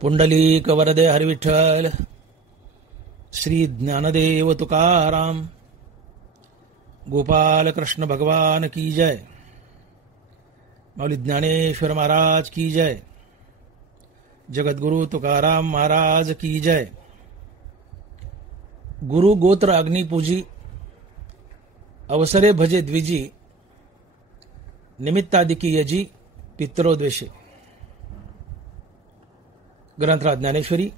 पुंडलीक वरदे हरिविठ्ठल. श्री ज्ञानदेव तुकाराम. गोपाल कृष्ण भगवान की जय. माऊली ज्ञानेश्वर महाराज की जय. जगद्गुरु तुकाराम महाराज की जय. गुरु गोत्र अग्निपूजी अवसरे भजे द्विजी निमित्तादिकी यजी पित्रोद्वेषे. ग्रंथराज ज्ञानेश्वरी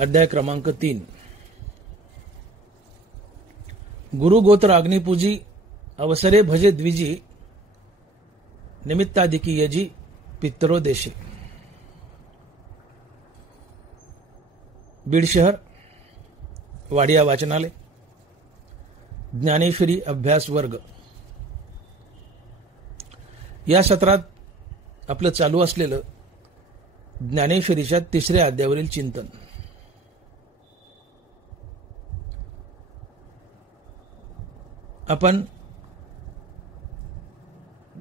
अध्याय क्रमांक 3. गुरु गोत्र अग्निपूजी अवसरे भजे द्विजी निमित्तादिकी यजी पित्रोदेशे. बीड शहर वाडिया वाचनालय ज्ञानेश्वरी अभ्यास वर्ग या सत्रात आपलं चालू असलेलं ज्ञानेश्वरीच्या 3ऱ्या अध्यायावरील चिंतन. आपण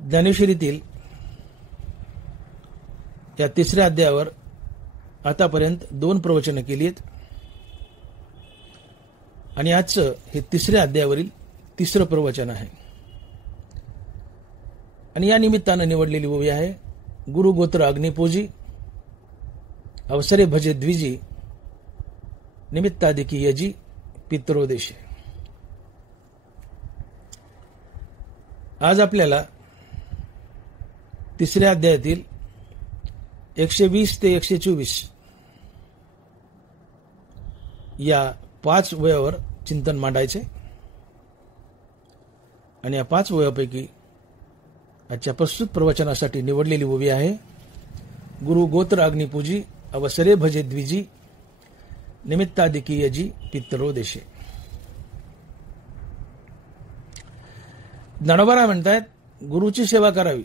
ज्ञानेश्वरीतील या 3ऱ्या अध्यायावर आतापर्यंत 2 प्रवचनं केली आहेत आणि आजचं हे 3ऱ्या अध्यायावरील 3रं प्रवचन आहे. आणि या निमित्तानं निवडलेली ओवी आहे गुरु गोत्र अग्निपूजी अवसरे भजे द्विजी निमित्तादिकी यजी पित्रोदेशे. आज आपल्याला 3ऱ्या अध्यायातील 120 ते 124 या 5 वयावर चिंतन मांडायचे आणि या 5 वयापैकी आजच्या प्रस्तुत प्रवचनासाठी निवडलेली ओवी आहे गुरु गोत्र अग्निपूजी अवसरे भजे द्विजी निमित्तादिकी यजी पित्रोदेशे. ज्ञानोबा म्हणतायत गुरुची सेवा करावी.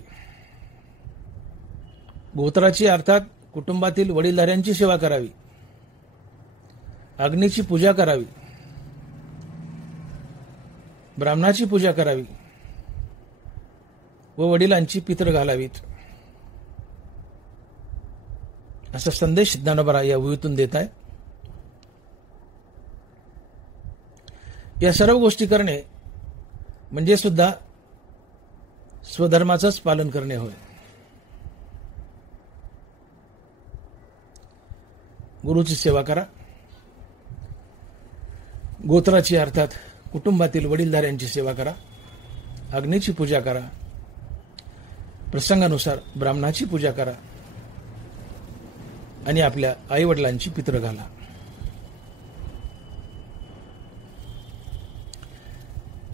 गोत्राची अर्थात कुटुंबातील वडीलधाऱ्यांची सेवा करावी. अग्नीची पूजा करावी. ब्राह्मणाची पूजा करावी व वडिलांची पितर घालावीत असा संदेश ज्ञानोबा या ओवीतून देत आहे. या सर्व गोष्टी करणे म्हणजे सुद्धा स्वधर्माचंच पालन करणे होय. गुरुची सेवा करा. गोत्राची अर्थात कुटुंबातील वडीलधाऱ्यांची सेवा करा. अग्नीची पूजा करा. प्रसंगानुसार ब्राह्मणाची पूजा करा आणि आपल्या आईवडिलांची पितर घाला.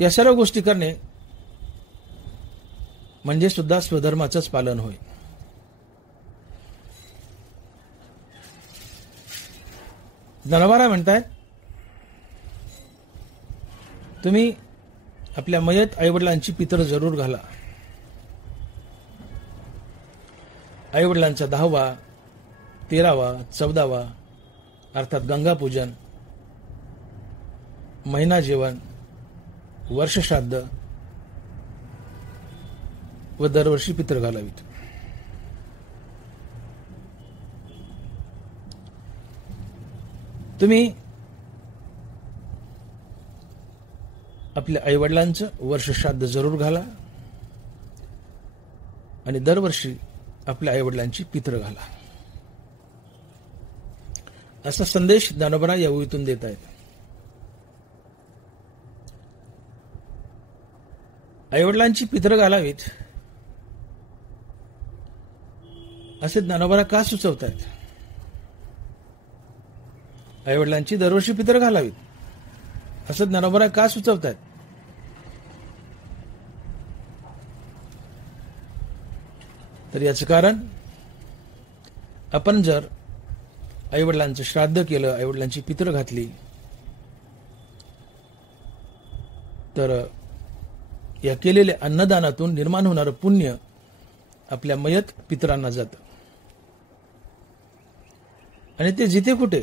या सर्व गोष्टी करणे म्हणजे सुद्धा स्वधर्माचंच पालन होय. ज्ञानोबा म्हणतायत तुम्ही आपल्या मयत आईवडिलांची पितर जरूर घाला. आईवडिलांचा 10वा 13वा 14वा अर्थात गंगापूजन, महिना जेवण, वर्षश्राद्ध व दरवर्षी पितर घालावीत. तुम्ही आपल्या आईवडिलांचं वर्षश्राद्ध जरूर घाला आणि दरवर्षी आपल्या आईवडिलांची पितर घाला असा संदेश ज्ञानोबा या ओवीतून देत आहेत. आईवडिलांची पितर घालावीत असे ज्ञानोबा का सुचवत आहेत. आईवडिलांची दरवर्षी पितर घालावीत असं ज्ञानोबा का सुचवत आहेत. तर याचं कारण आपण जर आईवडिलांचं श्राद्ध केलं, आईवडिलांची पितर घातली तर या केलेल्या अन्नदानातून निर्माण होणारं पुण्य आपल्या मयत पितरांना जातं आणि ते जिथे कुठे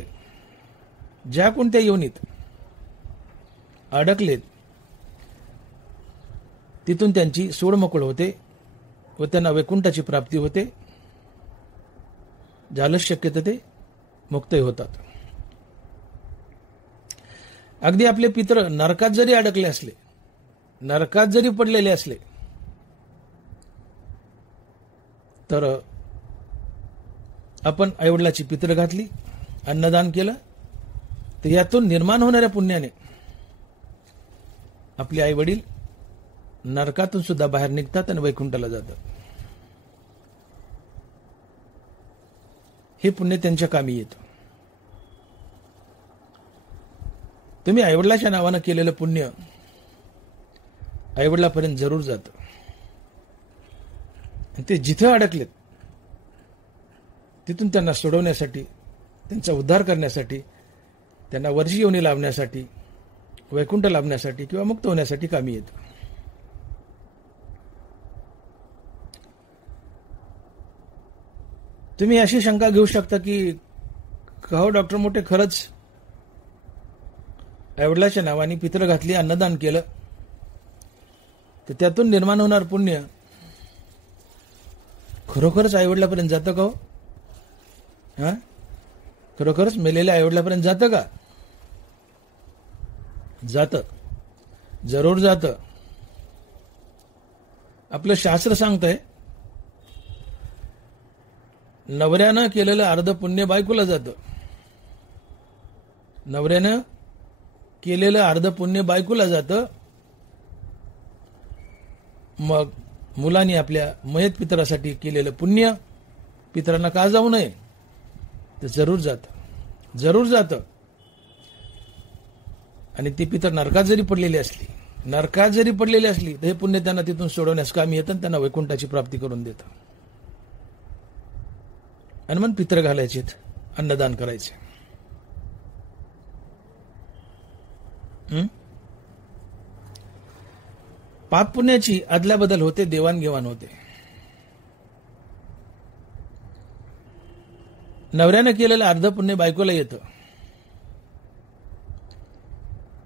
ज्या कोणत्या योनीत अडकलेत तिथून त्यांची सोडमोकळ होते व त्यांना वैकुंठाची प्राप्ती होते झालंच शक्य तर ते मुक्तही होतात. अगदी आपले पित्र नरकात जरी अडकले असले, नरकात जरी पडलेले असले, तर आपण आईवडिलाची पित्र घातली, अन्नदान केलं, तर यातून निर्माण होणाऱ्या पुण्याने आपले आईवडील नरकातून सुद्धा बाहेर निघतात आणि वैकुंठाला जातात. हे पुण्य त्यांच्या कामी येतं. तुम्ही आईवडिलाच्या नावानं केलेलं पुण्य आईवडिलापर्यंत जरूर जातं. आणि ते जिथं अडकलेत तिथून त्यांना सोडवण्यासाठी, त्यांचा उद्धार करण्यासाठी, त्यांना वरची योनी लाभण्यासाठी, वैकुंठ लाभण्यासाठी किंवा मुक्त होण्यासाठी कामी येतं. तुम्ही अशी शंका घेऊ शकता की का हो डॉक्टर मोठे, खरंच आईवडिलाच्या नावाने पित्र घातली, अन्नदान केलं, तर त्यातून निर्माण होणार पुण्य खरोखरच आईवडिलापर्यंत जातं का हो? हा, खरोखरच मेलेल्या आईवडिलापर्यंत जातं का? जातं, जरूर जातं. आपलं शास्त्र सांगतंय, नवऱ्यानं केलेलं अर्ध पुण्य बायकोला जातं. नवऱ्यानं केलेलं अर्ध पुण्य बायकोला जातं. मग मुलांनी आपल्या मयत पितरासाठी केलेलं पुण्य पितरांना का जाऊ नये? तर जरूर जातं, जरूर जातं. आणि ती पितर नरकात जरी पडलेली असली, नरकात जरी पडलेली असली, तर हे पुण्य त्यांना तिथून सोडवण्यास कामी येतं आणि त्यांना वैकुंठाची प्राप्ती करून देतं. आणि मग पित्र घालायचे, अन्नदान करायचे. पाप पुण्याची अदलाबदल होते, देवाणघेवाण होते. नवऱ्यानं केलेलं अर्ध पुण्य बायकोला येतं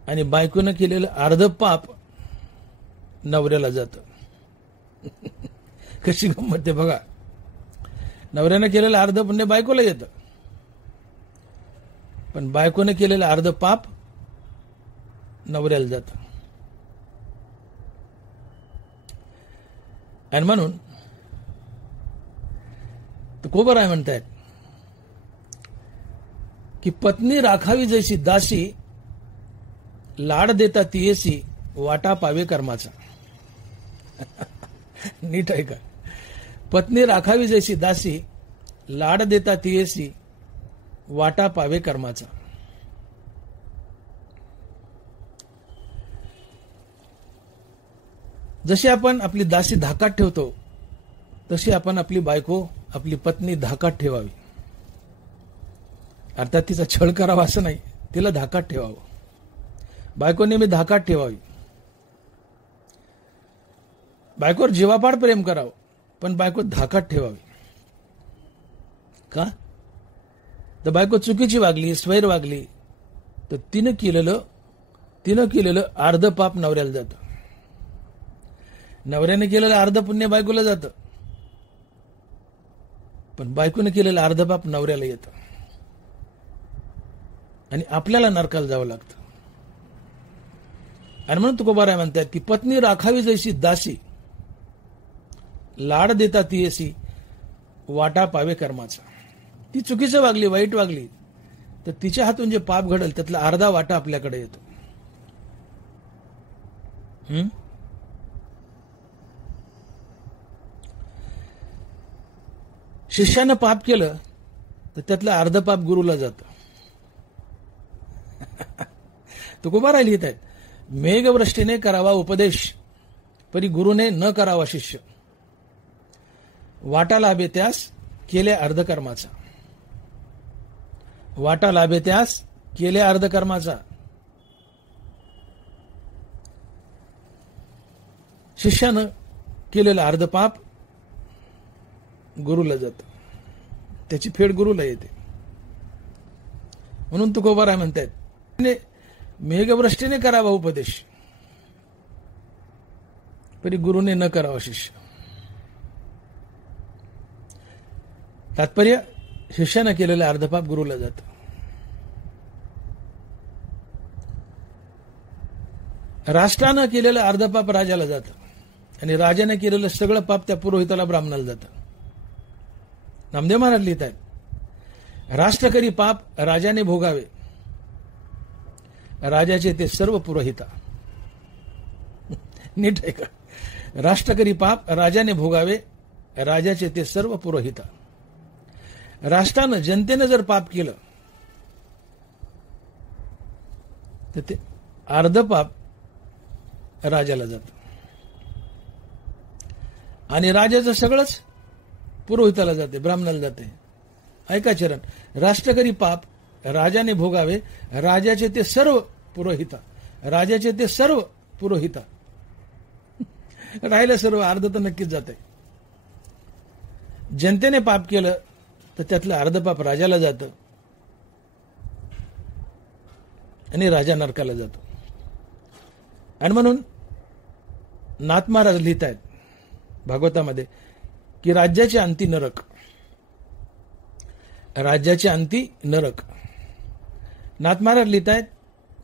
आणि बायकोनं केलेलं अर्ध पाप नवऱ्याला जातं. कशी गंमत आहे बघा. नवऱ्यानं केलेलं अर्ध पुण्य बायकोला येतं, पण बायकोनं केलेलं अर्ध पाप नवऱ्याला जातं. आणि म्हणून तुकोबराय म्हणतायत की पत्नी राखावी जैसी दासी, लाड देता तियेसी, वाटा पावे कर्माचा. नीट आहे का? पत्नी राखावी जैसी दासी, लाड देता तियेसी, वाटा पावे कर्माचा. जशी आपण आपली दासी धाकात ठेवतो, तशी आपण आपली बायको, आपली पत्नी धाकात ठेवावी. अर्थात तिचा छळ करावा असं नाही, तिला धाकात ठेवावं. बायको नेहमी धाकात ठेवावी. बायकोवर जीवापाड प्रेम करावं, पण बायको धाकात ठेवावी. का? तर बायको चुकीची वागली, स्वैर वागली, तर तिनं केलेलं अर्ध पाप नवऱ्याला जातं. नवऱ्याने केलेलं अर्ध पुण्य बायकोला जातं, पण बायकोने केलेलं अर्ध पाप नवऱ्याला येतं आणि आपल्याला नरकाला जावं लागतं. आणि म्हणून तुकोबाराय म्हणतात की पत्नी राखावी जैसी दासी, लाड देता तियेसी, वाटा पावे कर्माचा. ती चुकीचं वागली, वाईट वागली, तर तिच्या हातून जे पाप घडल त्यातला अर्धा वाटा आपल्याकडे येतो. शिष्यानं पाप केलं तर त्यातलं अर्ध पाप गुरुला जातं. तुकोबाराय लिहित आहेत, मेघवृष्टीने करावा उपदेश, परी गुरुने न करावा शिष्य. वाटा लाभे त्यास केले अर्ध कर्माचा. वाटा लाभे त्यास केले अर्ध कर्माचा. शिष्यानं केलेलं अर्ध पाप गुरुला जातं, त्याची फेड गुरुला येते. म्हणून तुकोबाराय म्हणतात, मेघवृष्टीने करावा उपदेश, परी गुरुने न करावा शिष्य. तात्पर्य, शिष्यानं केलेलं अर्धपाप गुरुला जातं. राष्ट्रानं केलेलं अर्धपाप राजाला जातं आणि राजाने केलेलं सगळं पाप त्या पुरोहिताला ब्राह्मणाला जातं. नामदेव महाराज लिहित आहेत, राष्ट्र करी पाप राजाने भोगावे, राजाचे ते सर्व पुरोहिता. नीट आहे का? राष्ट्र करी पाप राजाने भोगावे, राजाचे ते सर्व पुरोहिता. राष्ट्रानं जनतेनं जर पाप केलं तर ते अर्ध पाप राजाला जातं आणि राजाचं सगळंच पुरोहिताला जाते, ब्राह्मणाला जाते. ऐका चरण, राष्ट्र करी पाप राजाने भोगावे, राजाचे ते सर्व पुरोहिता. राजाचे ते सर्व पुरोहिता. राहिलं सर्व, अर्ध तर नक्कीच जाते. जनतेने पाप केलं तर त्यातलं अर्ध पाप राजाला जातं आणि राजा नरकाला जातो. आणि म्हणून नाथ महाराज लिहित आहेत भागवतामध्ये की राज्याच्या अंती नरक, राज्याच्या अंती नरक. नाथ महाराज लिहित आहेत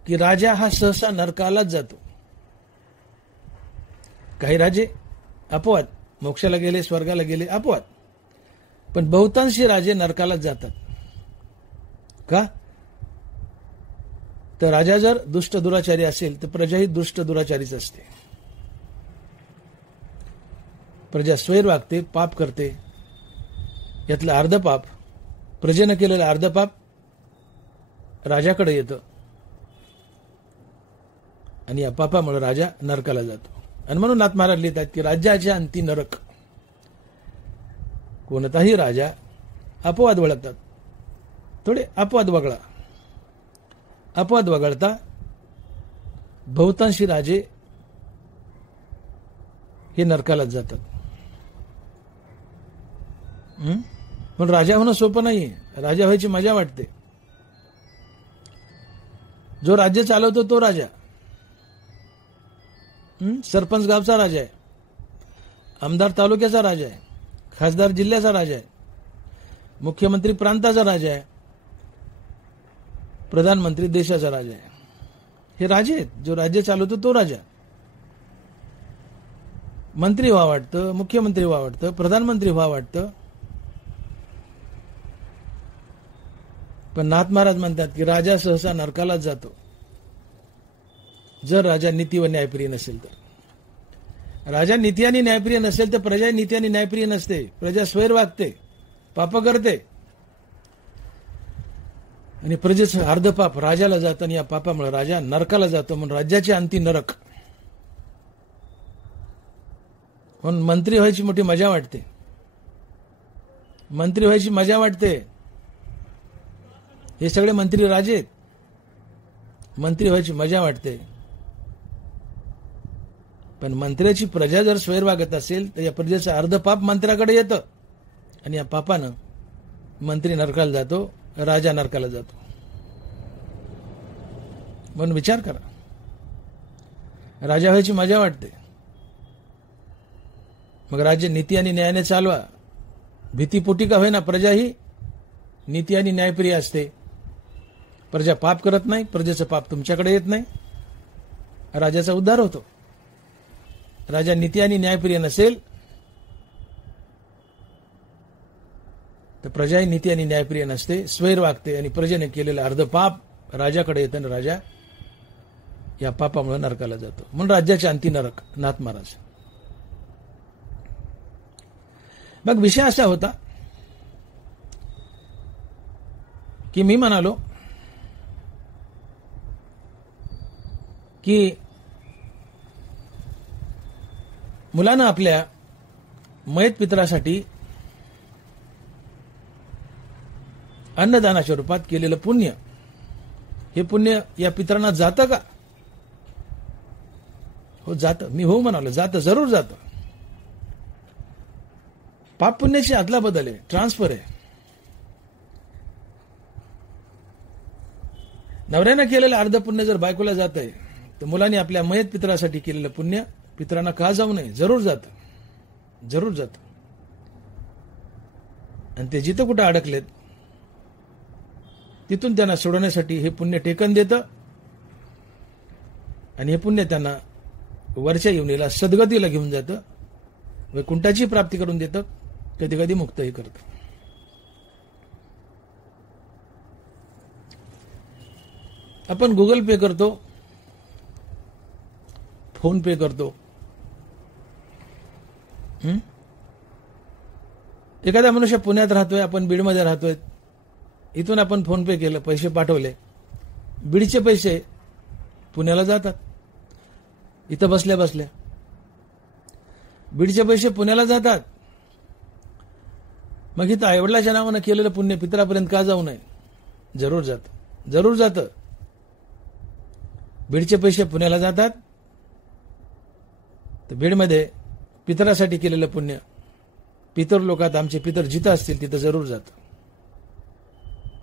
की राजा हा सहसा नरकालाच जातो. काही राजे अपवाद, मोक्षाला गेले, स्वर्गाला गेले, अपवाद. पण बहुतांशी राजे नरकालाच जातात. का? तर राजा जर दुष्ट दुराचारी असेल तर प्रजाही दुष्ट दुराचारीच असते. प्रजा स्वैर वागते, पाप करते. यातलं अर्ध पाप, प्रजेनं केलेलं अर्ध पाप राजाकडे येतं आणि या पापामुळे राजा नरकाला जातो. आणि म्हणून नाथ महाराज लिहितात की राज्याच्या अंती नरक. कोणताही राजा अपवाद वळतात, थोडे अपवाद वगळा. अपवाद वगळता बहुतांशी राजे हे नरकालाच जातात. पण राजा होणं सोपं नाहीये. राजा व्हायची मजा वाटते. जो राज्य चालवतो तो राजा. सरपंच गावचा राजा आहे, आमदार तालुक्याचा राजा आहे, खासदार जिल्ह्याचा राजा आहे, मुख्यमंत्री प्रांताचा राजा आहे, प्रधानमंत्री देशाचा राजा आहे. हे राजे आहेत. जो राज्य चालवतो तो राजा. मंत्री व्हा वाटतं, मुख्यमंत्री व्हा वाटतं, प्रधानमंत्री व्हा वाटतं. पण नाथ महाराज म्हणतात की राजा सहसा नरकालाच जातो जर राजा नीती व न्यायप्रिय नसेल तर. राजा नीती आणि न्यायप्रिय नसेल तर प्रजा नीती आणि न्यायप्रिय नसते. प्रजा स्वैर वागते, पाप करते आणि प्रजेचं अर्ध पाप राजाला जातं आणि या पापामुळे राजा नरकाला जातो. म्हणून राज्याच्या अंती नरक. म्हणून मंत्री व्हायची मोठी मजा वाटते. मंत्री व्हायची मजा वाटते. हे सगळे मंत्री राजे आहेत. मंत्री व्हायची मजा वाटते. पण मंत्र्याची प्रजा जर स्वैर वागत असेल तर या प्रजेचं अर्ध पाप मंत्र्याकडे येतं आणि या पापानं मंत्री नरकाला जातो, राजा नरकाला जातो. म्हणून विचार करा. राजा व्हायची मजा वाटते. मग राज्य नीती आणि न्यायाने चालवा. भीतीपोटी का होईना प्रजा ही नीती आणि न्यायप्रिय असते. प्रजा पाप करत नाही, प्रजेचं पाप तुमच्याकडे येत नाही, राजाचा उद्धार होतो. राजा नीती आणि न्यायप्रिय नसेल तर प्रजाही नीती आणि न्यायप्रिय नसते, स्वैर वागते आणि प्रजेने केलेलं अर्ध पाप राजाकडे येतं आणि राजा या पापामुळे नरकाला जातो. म्हणून राज्याच्या अंती नरक. नाथ महाराज. मग विषय असा होता की मी म्हणालो की मुलानं आपल्या मयत पितरासाठी अन्नदानाच्या रूपात केलेलं पुण्य, हे पुण्य या पितरांना जातं का? हो, जातं. मी हो म्हणालो, जातं, जरूर जातं. पाप पुण्याची अदला बदल आहे, ट्रान्सफर आहे. नवऱ्यानं केलेलं अर्ध पुण्य जर बायकोला जात आहे तर मुलांनी आपल्या मयत पितरासाठी केलेलं पुण्य पितरांना का जाऊ नये? जरूर जातं, जरूर जातं. आणि ते जिथं कुठं अडकलेत तिथून त्यांना सोडवण्यासाठी हे पुण्य टेकन देतं आणि हे पुण्य त्यांना वरच्या योनीला सद्गतीला घेऊन जातं, वैकुंठाची प्राप्ती करून देतं, कधी कधी मुक्तही करतं. आपण गुगल पे करतो, फोन पे करतो. एखादा मनुष्य पुण्यात राहतोय, आपण बीडमध्ये राहतोय, इथून आपण फोन पे केलं, पैसे पाठवले, बीडचे पैसे पुण्याला जातात. इथं बसल्या बसल्या बीडचे पैसे पुण्याला जातात. मग इथं आईवडिलाच्या नावानं केलेलं पुण्य पितरापर्यंत का जाऊ नये? जरूर जातं, जरूर जातं. बीडचे पैसे पुण्याला जातात, तर बीडमध्ये पितरासाठी केलेलं पुण्य, पितर लोकात आमचे पितर जिथं असतील तिथं जरूर जातं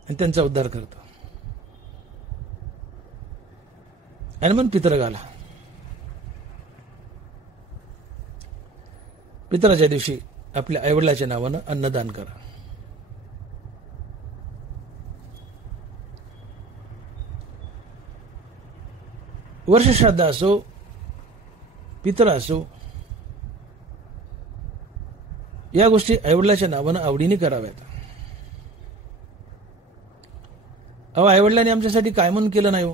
आणि त्यांचा उद्धार करतो. आणि मग पितर घाला. पितराच्या दिवशी आपल्या आईवडिलाच्या नावानं अन्नदान करा. वर्षश्राद्ध असो, पितर असो, या गोष्टी आईवडिलाच्या नावानं आवडीने कराव्यात. अहो, आईवडिलांनी आमच्यासाठी काय म्हणून केलं नाही हो?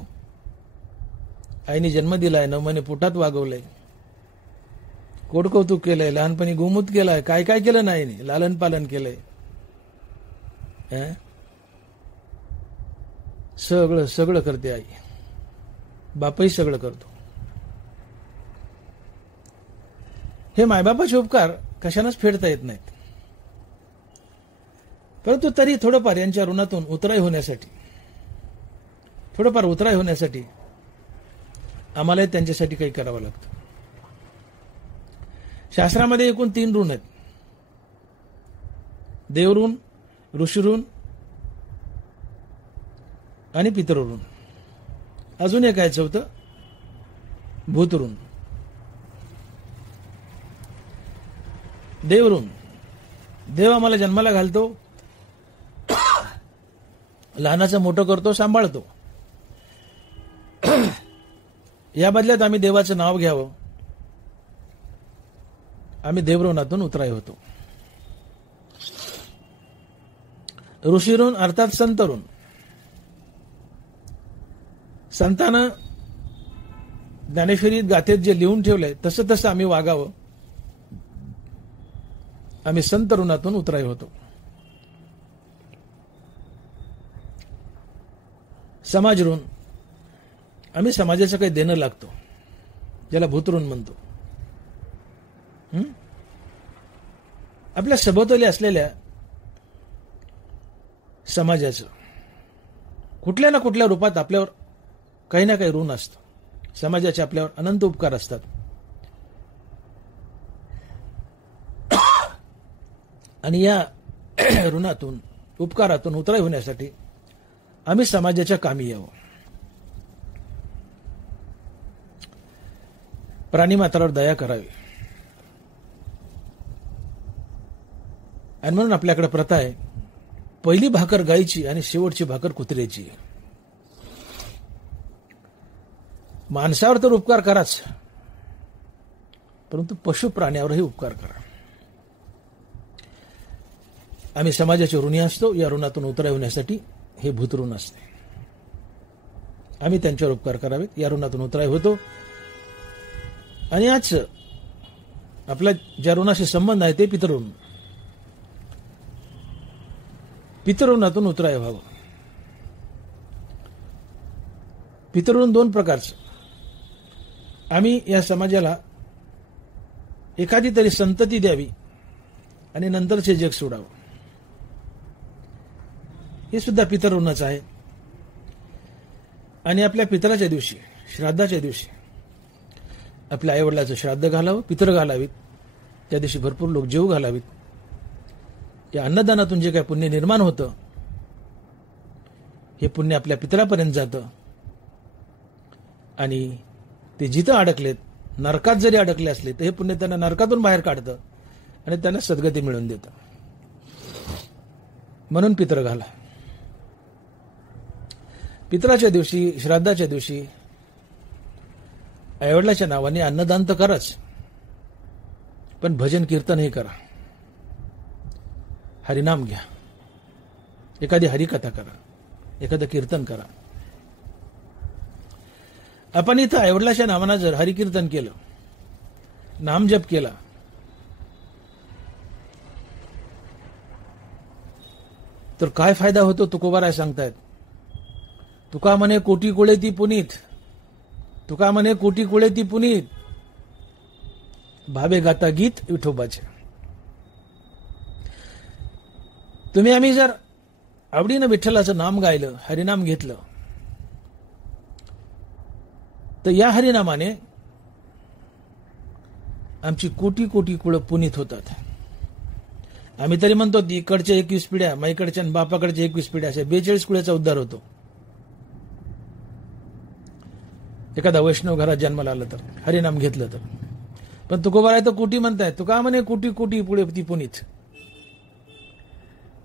आईने जन्म दिलाय, 9 महिने पोटात वागवलंय, कोडकौतुक केलंय, लहानपणी गोमूत केलाय, काय काय केलं नाही, लालन पालन केलंय. सगळं सगळं करते आई, बापही सगळं करतो. हे मायबापाचे उपकार कशानंच फेडता येत नाहीत. परंतु तरी थोडंफार यांच्या ऋणातून उतराई होण्यासाठी आम्हाला त्यांच्यासाठी काही करावं लागतं. शास्त्रामध्ये एकूण 3 ऋण आहेत: देवऋण, ऋषीऋण आणि पितृऋण. अजून एक आहे 4थं, भूतऋण. देवऋण, देव आम्हाला जन्माला घालतो, लहानाचं मोठं करतो, सांभाळतो. या बदल्यात आम्ही देवाचं नाव घ्यावं, आम्ही देवऋणातून उतराई होतो. ऋषीऋण अर्थात संतऋण. संतानं ज्ञानेश्वरीत गाथेत जे लिहून ठेवलंय तसं तसं आम्ही वागावं, आम्ही संत ऋणातून उतराई होतो. समाज ऋण, आम्ही समाजाचं काही देणं लागतो, ज्याला भूतऋण म्हणतो. आपल्या सभोवताली असलेल्या समाजाचं कुठल्या ना कुठल्या रूपात आपल्यावर काही ना काही ऋण असतं. समाजाचे आपल्यावर अनंत उपकार असतात. आणि या ऋणातून, उपकारातून उतराई होण्यासाठी आम्ही समाजाच्या कामी यावं. प्राणीमात्रावर दया करावी. आणि म्हणून आपल्याकडे प्रथा आहे, पहिली भाकर गायची आणि शेवटची भाकर कुत्र्याची. माणसावर तर उपकार कराच, परंतु पशु प्राण्यावरही उपकार करा. आम्ही समाजाचे ऋणी असतो. या ऋणातून उतराई होण्यासाठी हे भूतऋण असते. आम्ही त्यांच्यावर उपकार करावेत, या ऋणातून उतराई होतो. आणि आज आपला ज्या ऋणाशी संबंध आहे ते पितृऋण. पितृऋणातून उतराई व्हावं. पितृऋण 2 प्रकारचं. आम्ही या समाजाला एखादी तरी संतती द्यावी आणि नंतरचे जग सोडावं, हे सुद्धा पितृऋणच आहे. आणि आपल्या पितराच्या दिवशी, श्राद्धाच्या दिवशी आपल्या आईवडिलाचं श्राद्ध घालावं, पितर घालावीत. त्या दिवशी भरपूर लोक जेव घालावीत. या अन्नदानातून जे काही पुण्य निर्माण होतं, हे पुण्य आपल्या पितरापर्यंत जातं. आणि ते जिथं अडकलेत, नरकात जरी अडकले असले, तर हे पुण्य त्यांना नरकातून बाहेर काढतं आणि त्यांना सद्गती मिळवून देतं. म्हणून पितर घाला. पितराच्या दिवशी, श्राद्धाच्या दिवशी आईवडिलाच्या नावाने अन्नदान तर कराच, पण भजन कीर्तनही करा, हरिनाम घ्या, एखादी हरिकथा करा, एखादं कीर्तन करा. आपण इथं आईवडिलाच्या नावानं जर हरिकीर्तन केलं, नामजप केला, तर काय फायदा होतो तुकोबाराय सांगतायत. तुका म्हणे कोटी कुळे ती पुनीत, तुका म्हणे कोटी कुळे ती पुनीत, भावे गाता गीत विठोबाचे. तुम्ही आम्ही जर आवडीनं विठ्ठलाचं नाम गायलं, हरिनाम घेतलं, तर या हरिनामाने आमची कोटी कोटी कुळं पुनीत होतात. आम्ही तरी म्हणतो इकडच्या 21 पिढ्या, माईकडच्या आणि बापाकडच्या 21 पिढ्या, अशा 42 कुळ्याचा उद्धार होतो. एखादा वैष्णव घरात जन्माला आलं तर, हरिनाम घेतलं तर. पण तुकोबाराय तर कोटी म्हणताय, तुका म्हणे कोटी कोटी कुळे ती पुनीत,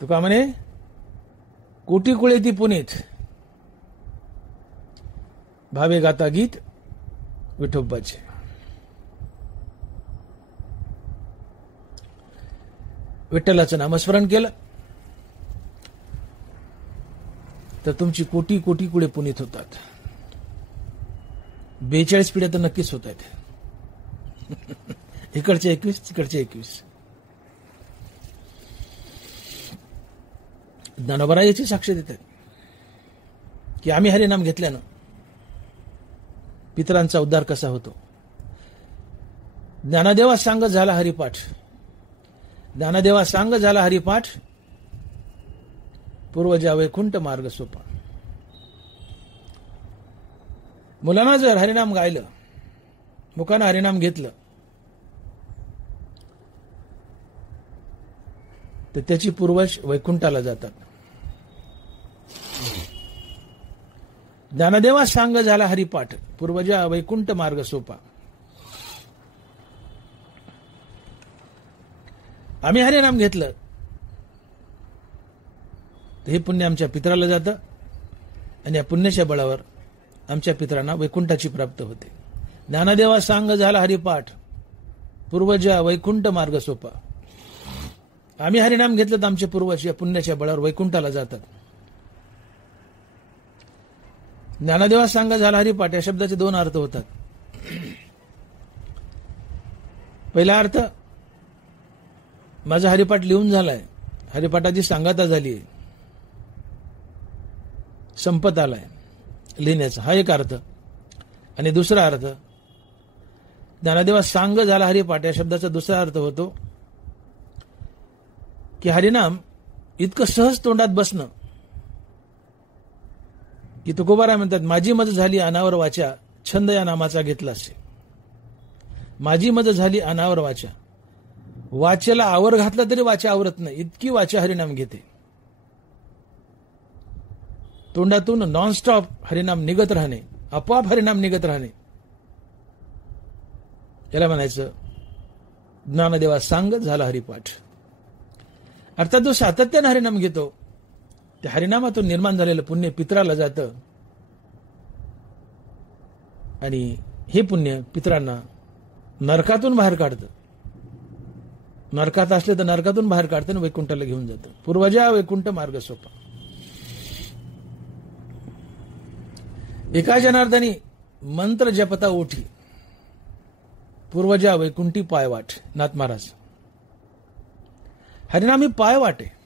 तुका म्हणे कोटी कुळे ती पुनीत, भावे गाता गीत विठोबाचे. विठ्ठलाचं नामस्मरण केलं तर तुमची कोटी कोटी कुळे पुनीत होतात. 42 पिढ्या तर नक्कीच होत आहेत. इकडचे 21, तिकडचे 21. ज्ञानोबा याची साक्ष देतात की आम्ही हरिनाम घेतल्यानं पितरांचा उद्धार कसा होतो. ज्ञानदेवा सांग झाला हरिपाठ, ज्ञानदेवा सांग झाला हरिपाठ, पूर्वजा वैकुंठ मार्ग सोपा. मुलांना जर हरिनाम गायलं, मुखानं हरिनाम घेतलं, तर त्याची पूर्वज वैकुंठाला जातात. ज्ञानदेवा सांग झाला हरिपाठ, पूर्वजा वैकुंठ मार्ग सोपा. आम्ही हरिनाम घेतलं तर हे पुण्य आमच्या पितराला जातं आणि या पुण्याच्या बळावर आमच्या पितरांना वैकुंठाची प्राप्त होते. ज्ञानदेवा सांग झाला हरिपाठ, पूर्वजा वैकुंठ मार्ग सोपा. आम्ही हरिनाम घेतलं तर आमचे पूर्वज या पुण्याच्या बळावर वैकुंठाला जातात. ज्ञानदेवा सांग झाला हरिपाठ या शब्दाचे 2 अर्थ होतात. पहिला अर्थ, माझा हरिपाठ लिहून झालाय, हरिपाठाची सांगाता झाली, संपत आलाय लिहिण्याचा, हा एक अर्थ. आणि दुसरा अर्थ, ज्ञानदेवा सांग झाला हरिपाठ या शब्दाचा दुसरा अर्थ होतो की हरिनाम इतकं सहज तोंडात बसणं की तुकोबाराय म्हणतात, माझी मज झाली अनावर वाचा, छंद या नामाचा घेतला असे. माझी मज झाली अनावर वाचा, वाचेला आवर घातला तरी वाचा आवरत नाही, इतकी वाचा हरिनाम घेते. तोंडातून नॉनस्टॉप हरिनाम निघत राहणे, आपोआप हरिनाम निघत राहणे, याला म्हणायचं ज्ञानदेवा सांग झाला हरिपाठ. अर्थात जो सातत्यानं हरिनाम घेतो त्या हरिनामातून निर्माण झालेलं पुण्य पितराला जातं आणि हे पुण्य पितरांना नरकातून बाहेर काढतं. नरकात असले तर नरकातून बाहेर काढतं आणि वैकुंठाला घेऊन जातं. पूर्वजा वैकुंठ मार्ग सोपा. एका जनार्दनी मंत्र जपता ओठी, पूर्वजा वैकुंठी पायवाट. नाथ महाराज, हरिनामी पायवाट आहे.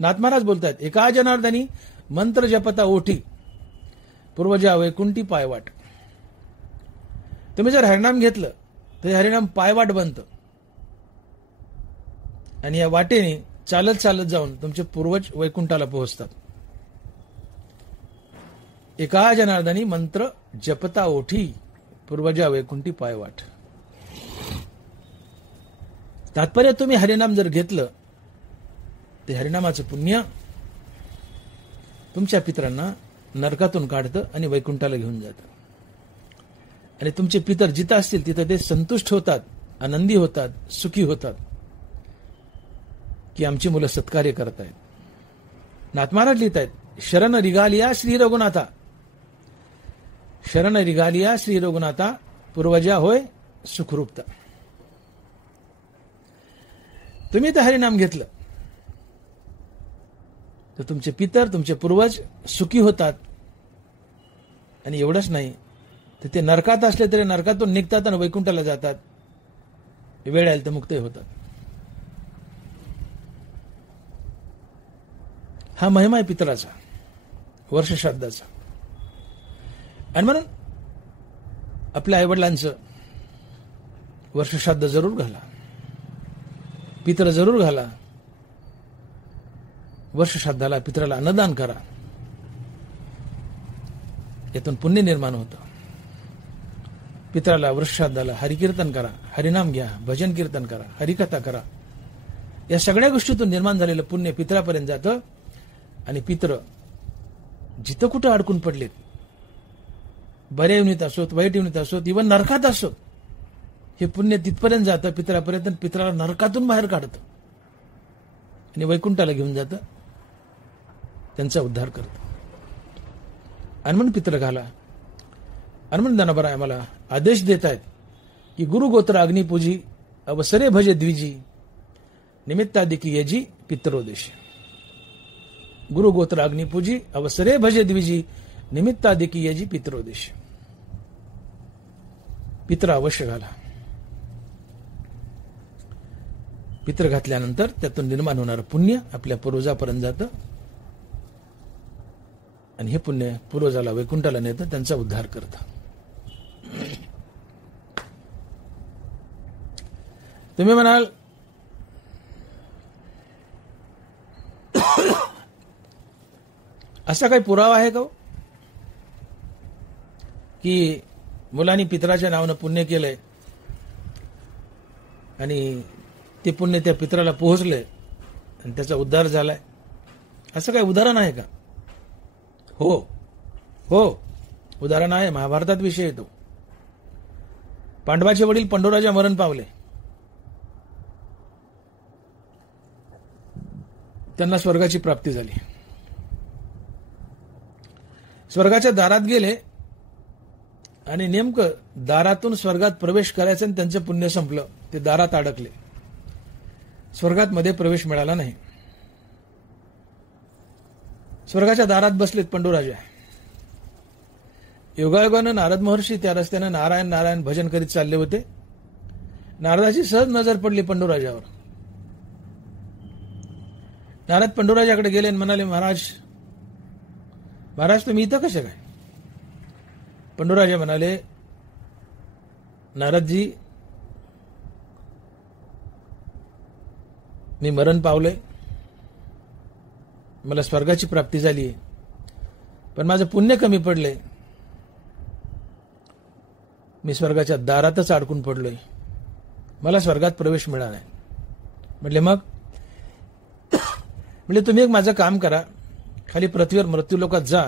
नाथ महाराज बोलतात, एका जनार्दनी मंत्र जपता ओठी, पूर्वजा वैकुंठी पायवाट. तुम्ही जर हरिनाम घेतलं तर हरिनाम पायवाट बनतं आणि या वाटेने चालत चालत जाऊन तुमचे पूर्वज वैकुंठाला पोहोचतात. एका जनार्दनी मंत्र जपता ओठी, पूर्वजा वैकुंठी पायवाट. तात्पर्य, तुम्ही हरिनाम जर घेतलं ते हरिनामाचं पुण्य तुमच्या पितरांना नरकातून काढतं आणि वैकुंठाला घेऊन जातं. आणि तुमचे पितर जिथं असतील तिथं ते संतुष्ट होतात, आनंदी होतात, सुखी होतात की आमची मुलं सत्कार्य करत आहेत. नाथ महाराज लिहित आहेत, शरण रिगालिया श्री रघुनाथा, शरण रिगालिया श्री रघुनाथा, पूर्वजा होय सुखरूपता. तुम्ही तर हरिनाम घेतलं तर तुमचे पितर, तुमचे पूर्वज सुखी होतात. आणि एवढंच नाही तर ते नरकात असले तरी नरकातून निघतात आणि वैकुंठाला जातात. वेळ आली तर मुक्तही होतात. हा महिमा आहे पितराचा, वर्षश्राद्धाचा. आणि म्हणून आपल्या आईवडिलांचं वर्षश्राद्ध जरूर घाला, पितर जरूर घाला. वर्षश्राद्धाला पितराला अन्नदान करा, यातून पुण्य निर्माण होतं. पितराला वर्षश्राद्धाला हरिकीर्तन करा, हरिनाम घ्या, भजन कीर्तन करा, हरिकथा करा. या सगळ्या गोष्टीतून निर्माण झालेलं पुण्य पितरापर्यंत जातं. आणि पितर जिथं कुठं अडकून पडलेत, बऱ्या युनीत असोत, वाईट युनीत असोत, इव्हन नरकात असोत, हे पुण्य तिथपर्यंत जातं पितरापर्यंत. पितराला नरकातून बाहेर काढतं आणि वैकुंठाला घेऊन जातं, त्यांचा उद्धार करतं. आणि म्हणून पितर घाला. आणि म्हणून दानाबाई आम्हाला आदेश देत आहेत की गुरु गोत्र अग्निपूजी अवसरे भजे द्विजी निमित्तादिकी यजी पितरोदेश. गुरु गोत्र अग्निपूजी अवसरे भजे द्विजी निमित्तादिकी यजी पितरोदेश. पितर अवश्य घाला. पितर घातल्यानंतर त्यातून निर्माण होणारं पुण्य आपल्या पूर्वजापर्यंत जातं आणि हे पुण्य पूर्वजाला वैकुंठाला नेतं, त्यांचा उद्धार करतं. तुम्ही म्हणाल असा काही पुरावा आहे का की मुलांनी पितराच्या नावानं पुण्य केलंय आणि ते पुण्य त्या पितराला पोहोचलंय आणि त्याचा उद्धार झालाय? असं काही उदाहरण आहे का? हो हो, उदाहरण आहे. महाभारतात विषय येतो. पांडवाचे वडील पंडूराजा मरण पावले. त्यांना स्वर्गाची प्राप्ती झाली. स्वर्गाच्या दारात गेले आणि नेमकं दारातून स्वर्गात प्रवेश करायचं आणि त्यांचं पुण्य संपलं. ते दारात अडकले, स्वर्गात मध्ये प्रवेश मिळाला नाही. स्वर्गाच्या दारात बसलेत पंडूराजा. योगायोगानं नारद महर्षी त्या रस्त्यानं नारायण नारायण भजन करीत चालले होते. नारदाची सहज नजर पडली पंडूराजावर. नारद पंडूराजाकडे गेले आणि म्हणाले, महाराज महाराज तुम्ही इथं कसे काय? पंडूराजा म्हणाले, नारदजी मी मरण पावले, मला स्वर्गाची प्राप्ती झाली, पण माझं पुण्य कमी पडलंय. मी स्वर्गाच्या दारातच अडकून पडलोय, मला स्वर्गात प्रवेश मिळाला नाही. म्हटले मग? म्हणजे तुम्ही एक माझं काम करा, खाली पृथ्वीवर मृत्यूलोकात जा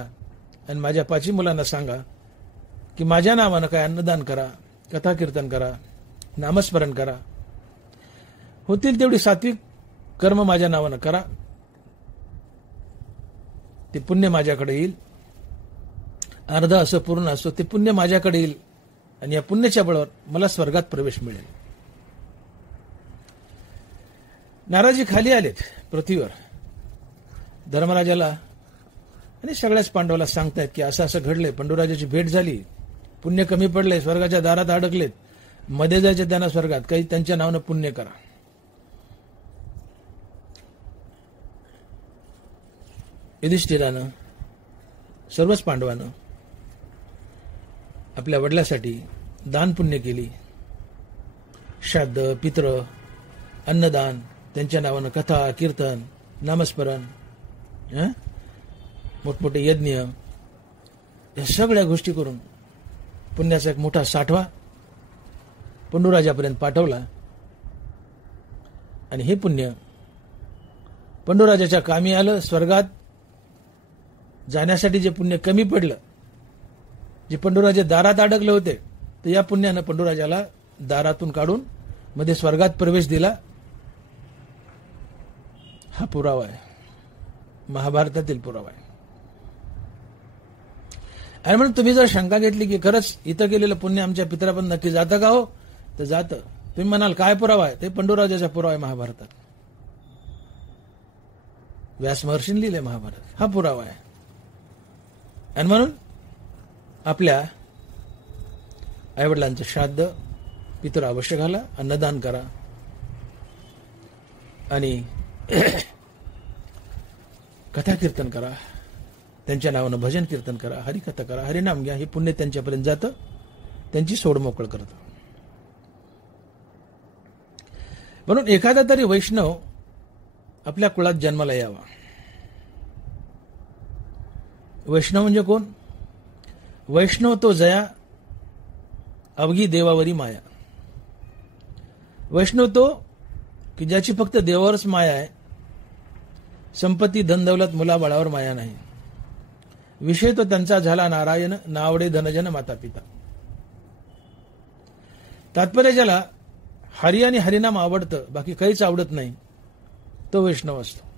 आणि माझ्या 5 मुलांना सांगा की माझ्या नावानं काय अन्नदान करा, कथा कीर्तन करा, नामस्मरण करा, होतील तेवढी सात्विक कर्म माझ्या नावानं करा, ते पुण्य माझ्याकडे येईल. अर्ध असो पूर्ण असो ते पुण्य माझ्याकडे येईल आणि या पुण्याच्या बळावर मला स्वर्गात प्रवेश मिळेल. नाराजी खाली आलेत पृथ्वीवर. धर्मराजाला आणि सगळ्याच पांडवाला सांगतायत की असं असं घडलंय, पंडूराजाची भेट झाली, पुण्य कमी पडलंय, स्वर्गाच्या दारात अडकलेत, मध्ये जायचे त्यांना स्वर्गात, काही त्यांच्या नावानं पुण्य करा. युधिष्ठिरानं सर्वच पांडवानं आपल्या वडिलांसाठी दान पुण्य केली. श्राद्ध, पित्र, अन्नदान, त्यांच्या नावानं कथा कीर्तन, नामस्मरण, मोठमोठे यज्ञ, या सगळ्या गोष्टी करून पुण्याचा एक मोठा साठवा पंडूराजापर्यंत पाठवला. आणि हे पुण्य पंडूराजाच्या कामी आलं. स्वर्गात जाण्यासाठी जे पुण्य कमी पडलं, जे पंडूराजा दारात अडकले होते, तर या पुण्यानं पंडूराजाला दारातून काढून मध्ये स्वर्गात प्रवेश दिला. हा पुरावा आहे, महाभारतातील पुरावा आहे. आणि म्हणून तुम्ही जर शंका घेतली की खरंच इथं गेलेलं पुण्य आमच्या पितरापर्यंत नक्की जातं का हो, तर जातं. तुम्ही म्हणाल काय पुरावा आहे, ते पंडूराजाचा पुरावा आहे महाभारतात. व्यास महर्षींनी लिहिले महाभारत, हा पुरावा आहे. आणि म्हणून आपल्या आईवडिलांचं श्राद्ध पितर अवश्य घाला, अन्नदान करा आणि कथा कीर्तन करा, त्यांच्या नावानं भजन कीर्तन करा, हरिकथा करा, हरिनाम घ्या. हे पुण्य त्यांच्यापर्यंत जातं, त्यांची सोडमोकळ करतं. म्हणून एखादा तरी वैष्णव आपल्या कुळात जन्माला यावा. वैष्णव म्हणजे कोण? वैष्णव तो जया अवघी देवावरी माया. वैष्णव तो की ज्याची फक्त देवावरच माया आहे, संपत्ती धनदौलत मुलाबाळावर माया नाही. विषय तो त्यांचा झाला नारायण, नावडे धनजन माता पिता. तात्पर्य ज्याला हरी आणि हरिनाम आवडतं, बाकी काहीच आवडत नाही, तो वैष्णव असतो.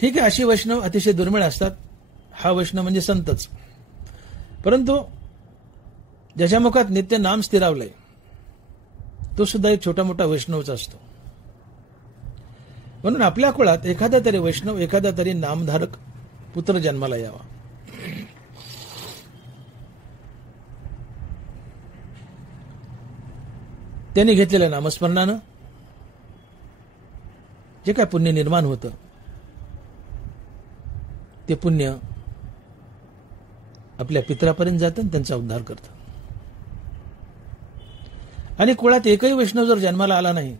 ठीक आहे, अशी वैष्णव अतिशय दुर्मिळ असतात. हा वैष्णव म्हणजे संतच. परंतु ज्याच्या मुखात नित्य नाम स्थिरावलंय, तो सुद्धा एक छोटा मोठा वैष्णवच असतो. म्हणून आपल्या कुळात एखादा तरी वैष्णव, एखादा तरी नामधारक पुत्र जन्माला यावा. त्यांनी घेतलेल्या नामस्मरणानं जे काय पुण्य निर्माण होतं, ते पुण्य आपल्या पितरापर्यंत जातं आणि त्यांचा उद्धार करतं. आणि कुळात एकही वैष्णव जर जन्माला आला नाही,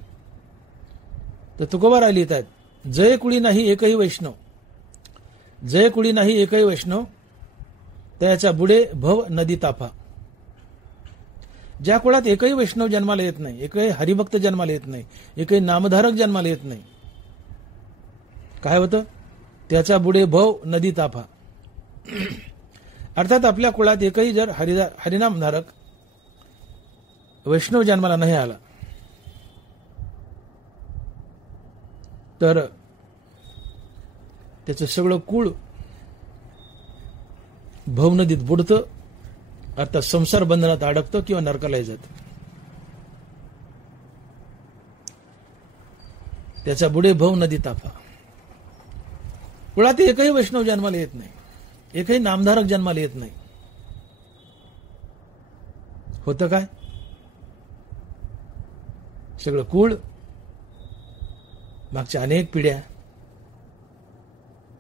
तर तुकोबा लिहित आहेत, जय कुळी नाही एकही वैष्णव, जय कुळी नाही एकही वैष्णव, त्याचा बुडे भव नदी ताफा. ज्या कुळात एकही वैष्णव जन्माला येत नाही, एकही हरिभक्त जन्माला येत नाही, एकही नामधारक जन्माला येत नाही, काय होतं? त्याचा बुडे भव नदी ताफा. अर्थात आपल्या कुळात एकही जर हरिनामधारक वैष्णव जन्माला नाही आला, तर त्याचं सगळं कुळ भवनदीत बुडतं, अर्थात संसार बंधनात अडकतं किंवा नरकालाही जातं. त्याचा बुडे भव नदी ताफा. कुळात एकही वैष्णव जन्माला येत नाही, एकही नामधारक जन्माला येत नाही. होतं काय? सगळं कुळ मागच्या अनेक पिढ्या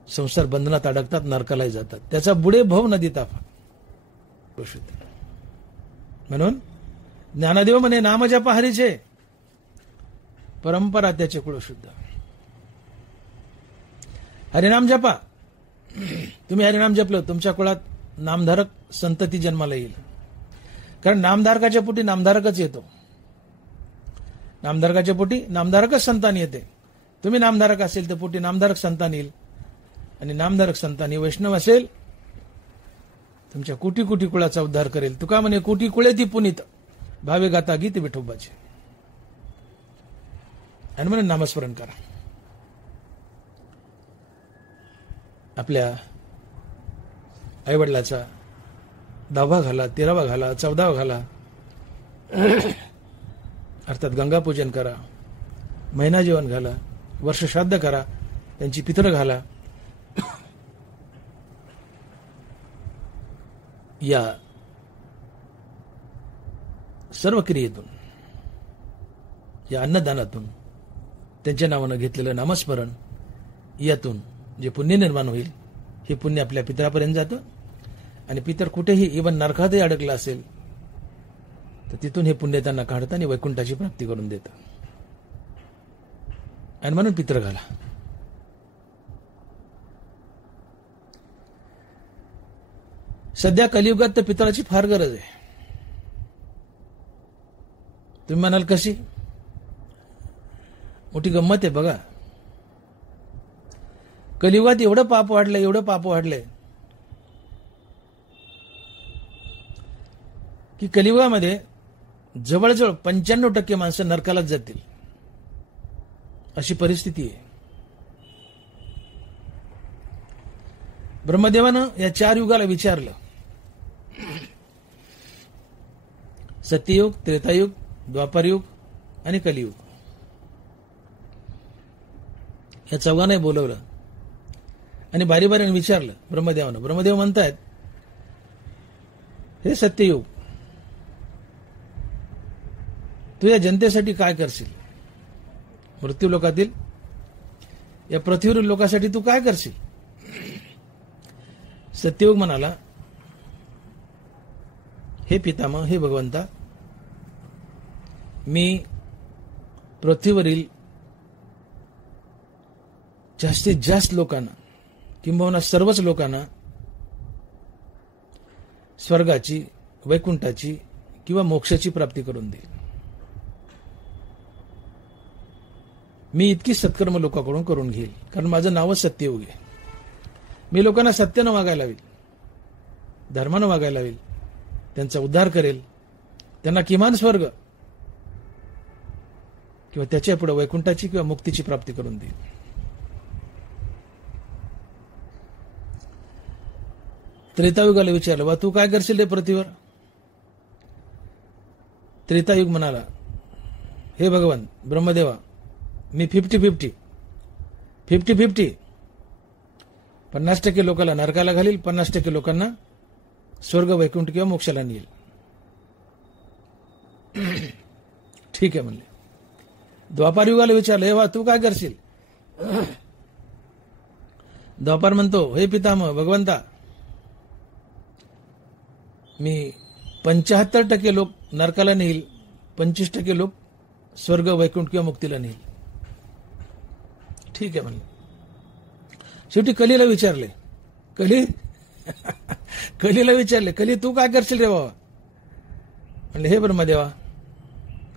संसार बंधनात अडकतात, नरकालाही जातात. त्याचा बुडे भव नदी ताफा. म्हणून ज्ञानदेव म्हणे, नाम जपा हरीचे, परंपरा त्याचे कुळ शुद्ध. हरिनाम जपा. तुम्ही हरिनाम जपलं, तुमच्या कुळात नामधारक संतती जन्माला येईल. कारण नामधारकाच्या पोटी नामधारकच येतो. नामधारकाच्या पोटी नामधारकच संतान येते. तुम्ही नामधारक असेल तर पोटी नामधारक संतान येईल. आणि नामधारक संतान वैष्णव असेल, तुमच्या कोटी कोटी कुळाचा उद्धार करेल. तुका म्हणे, कोटी कुळे ती पुनीत, भावे गाता गीत विठोबाचे. आणि म्हणून नामस्मरण करा. आपल्या आईवडिलाचा 10वा घाला, 13वा घाला, 14वा घाला. अर्थात गंगापूजन करा, महिना जेवण घाला, वर्ष श्राद्ध करा, त्यांची पितरं घाला. या सर्व क्रियेतून, या अन्नदानातून, त्यांच्या नावानं घेतलेलं नामस्मरण, यातून जे पुण्य निर्माण होईल, हे पुण्य आपल्या पितरापर्यंत जातं. आणि पितर कुठेही इवन नरकातही अडकला असेल, तर तिथून हे पुण्य त्यांना काढतं आणि वैकुंठाची प्राप्ती करून देतं. आणि म्हणून पितर घाला. सध्या कलियुगात तर पितराची फार गरज आहे. तुम्ही म्हणाल कशी? मोठी गंमत आहे बघा. कलियुगात एवढं पाप वाढलंय, एवढं पाप वाढलंय की कलियुगामध्ये जवळजवळ 95% माणसं नरकालाच जातील, अशी परिस्थिती आहे. ब्रह्मदेवानं या 4 युगाला विचारलं, सत्ययुग, त्रेतायुग, द्वापारयुग आणि कलियुग. या 4 बोलवलं आणि बारी बारीने विचारलं ब्रह्मदेवानं. ब्रह्मदेव म्हणतायत, हे सत्ययुग, तू या जनतेसाठी काय करशील? मृत्यू लोकातील या पृथ्वीवरील लोकांसाठी तू काय करशील? सत्ययुग म्हणाला, हे पितामह, हे भगवंता, मी पृथ्वीवरील जास्तीत जास्त लोकांना, किंबहुना सर्वच लोकांना स्वर्गाची, वैकुंठाची किंवा मोक्षाची प्राप्ती करून देईल. मी इतकी सत्कर्म लोकांकडून करून घेईल, कारण माझं नावच सत्ययुग आहे. मी लोकांना सत्यानं वागायला लावेल, धर्मानं वागायला लावेल, त्यांचा उद्धार करेल, त्यांना किमान स्वर्ग किंवा त्याच्या पुढे वैकुंठाची किंवा मुक्तीची प्राप्ती करून देईल. त्रेतायुगाला विचारलं, बा तू काय करशील रे पृथ्वीवर? त्रेतायुग म्हणाला, हे भगवान ब्रह्मदेवा, मी 50-50 50% लोकांना नरकाला घालील, 50% लोकांना स्वर्ग, वैकुंठ किंवा मोक्षाला नेईल. ठीक आहे म्हणले. द्वापार युगाला विचारलं, हे वा तू काय करशील? द्वापार म्हणतो, हे पितामह भगवंता, मी 75% लोक नरकाला नेईल, 25% लोक स्वर्ग, वैकुंठ किंवा मुक्तीला नेईल. ठीक आहे म्हणले. शेवटी कलीला विचारले, कलीला विचारले, कली तू काय करशील रे बाबा? म्हणले, हे ब्रह्मदेवा,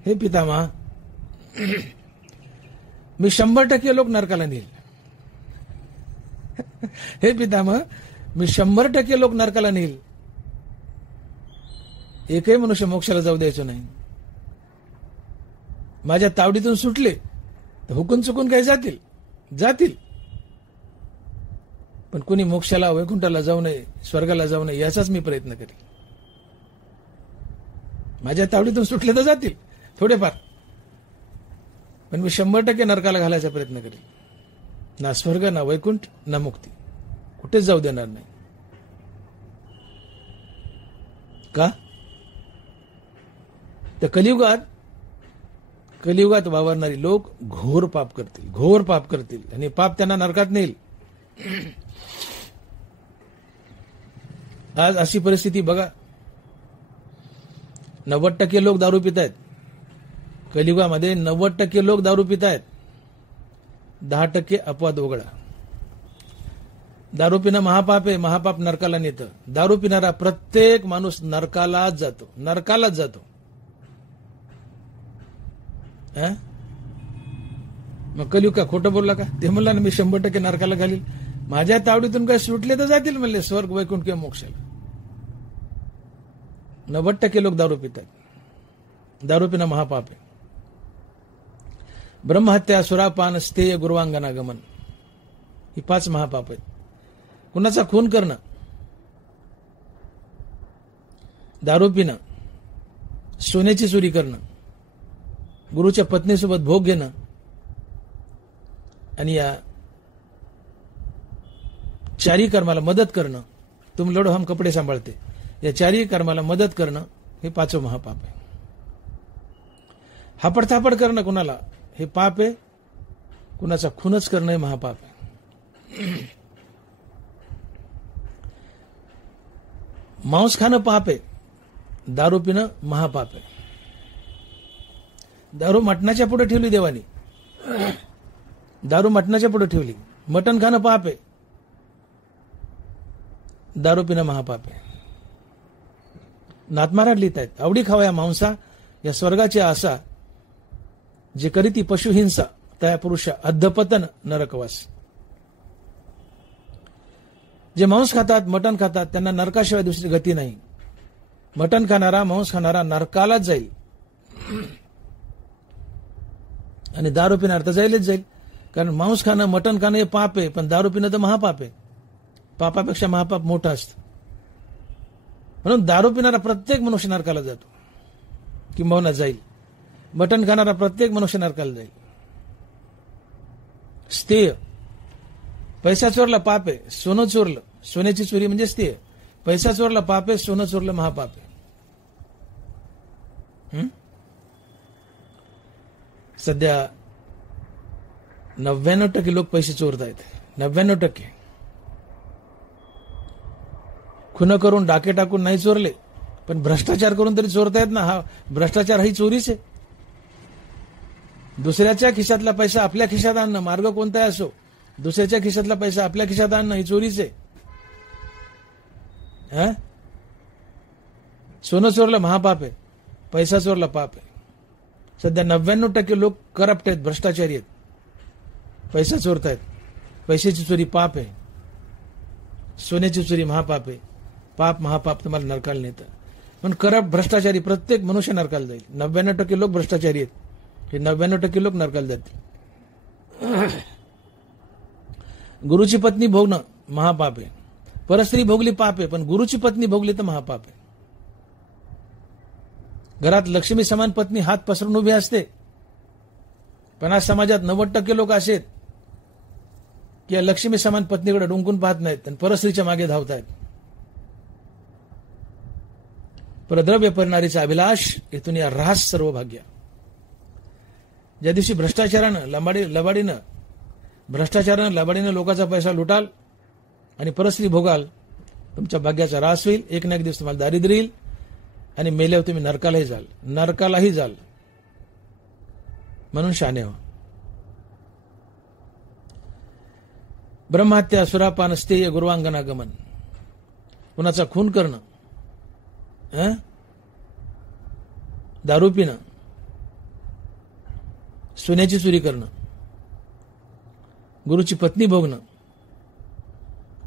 हे पितामहा, मी 100% लोक नरकाला नेईल. हे पितामह, मी 100% लोक नरकाला नेईल, एकही मनुष्य मोक्षाला जाऊ द्यायचो नाही. माझ्या तावडीतून सुटले तर हुकून चुकून काही जातील, पण कुणी मोक्षाला, वैकुंठाला जाऊ नये, स्वर्गाला जाऊ नये याचाच मी प्रयत्न करेन. माझ्या तावडीतून सुटले तर जातील थोडेफार, पण मी 100% नरकाला घालायचा प्रयत्न करेन. ना स्वर्ग, ना वैकुंठ, ना मुक्ती, कुठेच जाऊ देणार नाही. का? तर कलियुगात वावरणारी लोक घोर पाप करतील आणि पाप त्यांना नरकात नेईल. आज अशी परिस्थिती बघा, 90% लोक दारू पित आहेत. कलियुगामध्ये 90% लोक दारू पित आहेत, 10% अपवाद वगळा. दारू पिणं महापाप आहे, महापाप नरकाला नेतं. दारू पिणारा प्रत्येक माणूस नरकालाच जातो. मग कलियुग का खोटं बोलला का? ते म्हणला ना, मी 100% नरकाला घालील, माझ्या तावडीतून काय सुटले तर जातील म्हणले स्वर्ग, वैकुंठ किंवा मोक्षाला. 90% लोक दारू पितात. दारू पिणं महापाप आहे. ब्रह्महत्या, सुरापान, स्थेय, गुरुवांगनागमन, ही 5 महापाप आहेत. कुणाचा खून करणं, दारू पिणं, सोन्याची चोरी करणं, गुरुच्या पत्नीसोबत भोग घेणं आणि या 4 कर्माला मदत करणं. तुम लढो हम कपडे सांभाळते, या 4 कर्माला मदत करणं हे 5वं महापाप आहे. हापडथापड करणं कुणाला, हे पाप आहे. कुणाचा खूनच करणं हे महापाप आहे. मांस खाणं पाप आहे, दारू पिणं महापाप आहे. दारू मटणाच्या पुढे ठेवली देवानी, दारू मटणाच्या पुढे ठेवली. मटण खाणं पाप आहे, दारू पिणं महापाप आहे. नाथमाराज लिहित आहेत, आवडी खावया मांसा या स्वर्गाची आशा, जे करीती पशुहिंसा त्या पुरुषा अधपतन नरकवास. जे मांस खातात, मटण खातात, त्यांना नरकाशिवाय दुसरी गती नाही. मटण खाणारा, मांस खाणारा नरकालाच जाईल आणि दारू पिणार तर जाईल. कारण मांस खाणं, मटण खाणं हे पाप आहे, पण दारू पिणं तर महापाप आहे. पापापेक्षा महापाप मोठं असतं. म्हणून दारू पिणारा प्रत्येक मनुष्य नरकाला जातो, किंबहुना जाईल. मटण खाणारा प्रत्येक मनुष्य नरकाला जाईल. स्थेय, पैसा चोरला पाप आहे, सोनं चोरलं, सोन्याची चोरी म्हणजे स्थेय. पैसा चोरला पाप आहे, सोनं चोरलं महापाप आहे. सध्या 99% लोक पैसे चोरत आहेत. 99%. खुन करून, डाके टाकून नाही चोरले, पण भ्रष्टाचार करून तरी चोरतायत ना. हा भ्रष्टाचार ही चोरीच आहे. दुसऱ्याच्या खिशातला पैसा आपल्या खिशात आणणं, मार्ग कोणताही असो, दुसऱ्याच्या खिशातला पैसा आपल्या खिशात आणणं ही चोरीच आहे. सोनं चोरलं महापाप आहे, पैसा चोरला पाप आहे. सध्या 99% लोक करप्ट आहेत, भ्रष्टाचारी आहेत, पैसा चोरतायत. पैशाची चोरी पाप आहे, सोन्याची चोरी महापाप आहे. पाप महापाप तुम्हाला नरकाला नेतं. पण करप्ट भ्रष्टाचारी प्रत्येक मनुष्य नरकाला जाईल. 99% लोक भ्रष्टाचारी आहेत, हे 99% लोक नरकाला जातील. गुरुची पत्नी भोगणं महापाप आहे. परस्त्री भोगली पाप आहे, पण गुरुची पत्नी भोगली तर महापाप आहे. घरात लक्ष्मी समान पत्नी हात पसरून उभी असते, पण आज समाजात 90% लोक असे आहेत की या लक्ष्मी समान पत्नीकडे डोंकून पाहत नाहीत आणि परस्त्रीच्या मागे धावतायत. परद्रव्य परिणारीचा अभिलाष, इथून या रास सर्व भाग्य. ज्या दिवशी भ्रष्टाचारानं लबाडीनं लोकांचा पैसा लुटाल आणि परस्त्री भोगाल, तुमच्या भाग्याचा रास होईल. एक ना एक दिवस तुम्हाला दारिद्र्य येईल आणि मेल्यावर तुम्ही नरकालाही जाल. म्हणून शहाणे व्हा. ब्रह्महत्या, सुरापान, स्थेय, गुरुवांगनागमन, कुणाचा खून करणं, दारू पिणं, सोन्याची चोरी करणं, गुरुची पत्नी भोगणं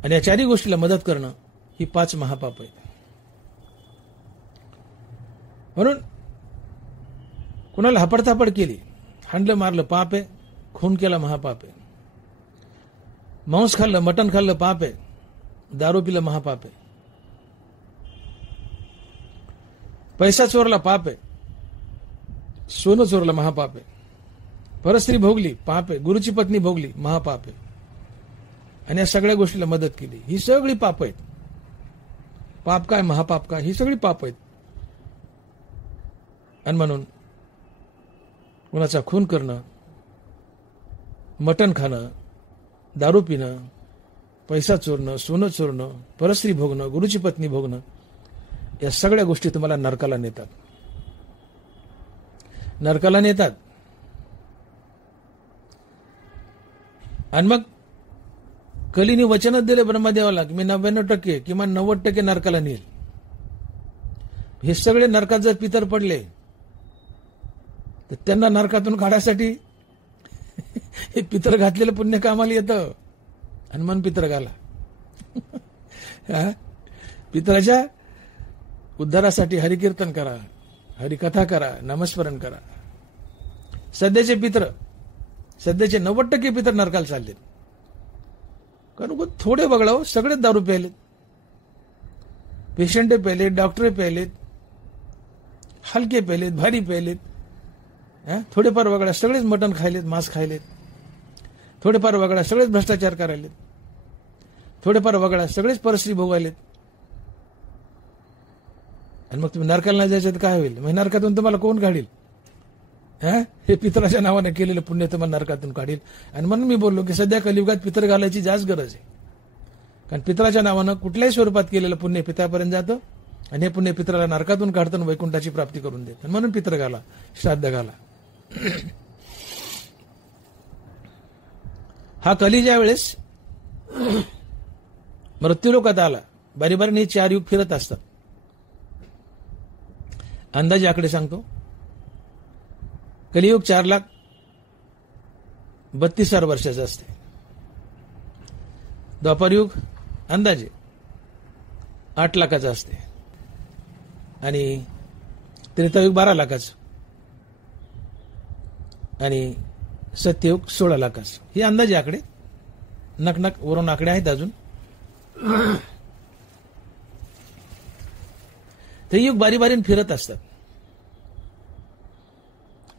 आणि या चारही गोष्टीला मदत करणं, ही 5 महापाप आहेत. म्हणून कुणाला हपडतापड केली, हाणलं मारलं पाप आहे, खून केला महापाप आहे, मांस खाल्लं, मटण खाल्लं पाप आहे, दारू पिलं महापाप आहे, पैसा चोरला पाप आहे, सोनं चोरलं महापाप आहे, परस्त्री भोगली पाप आहे, गुरुची पत्नी भोगली महापाप आहे, आणि या सगळ्या गोष्टीला मदत केली, ही सगळी पाप आहेत. पाप काय महापाप काय, ही सगळी पाप आहेत. आणि म्हणून कुणाचा खून करणं, मटण खाणं, दारू पिणं, पैसा चोरणं, सोनं चोरणं, परस्त्री भोगणं, गुरुची पत्नी भोगणं, या सगळ्या गोष्टी तुम्हाला नरकाला नेतात. नरकाला नेतात. आणि मग कलीने वचनच दिले ब्रह्मदेवाला की मी 99% किमान 90% नरकाला नेईल. हे सगळे नरकात जर पितर पडले तर त्यांना नरकातून काढायसाठी हे पितर घातलेलं पुण्य कामाला येतं. हनुमान पितर घाला. पितराच्या उद्धारासाठी हरिकीर्तन करा, हरिकथा करा, नामस्मरण करा. सध्याचे 90% पितर नरकाला चाललेत. कारण थोडे बघा, सगळेच दारू प्यायलेत, पेशंट प्यायलेत, डॉक्टर प्यायलेत, हलके प्यायलेत, भारी प्यायलेत, थोडेफार वगळा सगळेच मटण खायलेत, मांस खायलेत, थोडेफार वगळा सगळेच भ्रष्टाचार करायलेत, थोडेफार वगळा सगळेच परस्त्री भोगायलेत. आणि मग तुम्ही नरकाला नाही जायचं तर काय होईल? मग नरकातून तुम्हाला कोण काढील? हे पितराच्या नावाने केलेलं पुण्य तुम्हाला नरकातून काढील. आणि म्हणून मी बोललो की सध्या कलियुगात पितर घालायची जास्त गरज आहे. कारण पितराच्या नावानं कुठल्याही स्वरूपात केलेलं पुण्य पितापर्यंत जातं आणि हे पुण्य पितराला नरकातून काढतं, वैकुंठाची प्राप्ती करून देत. म्हणून पितर घाला, श्राद्ध घाला. हा कली ज्या वेळेस मृत्यूलोकात आला, बारीबारीने 4 युग फिरत असतात. अंदाजे आकडे सांगतो. कलियुग 4,32,000 वर्षाचं असते. द्वापारयुग अंदाजे 8 लाखाचं असते आणि त्रेतायुग 12 लाखाचं आणि सत्ययुग 16 लाखाचं. हे अंदाजे आकडे, नकनक वरून आकडे आहेत अजून. ते युग बारी बारीने फिरत असतात.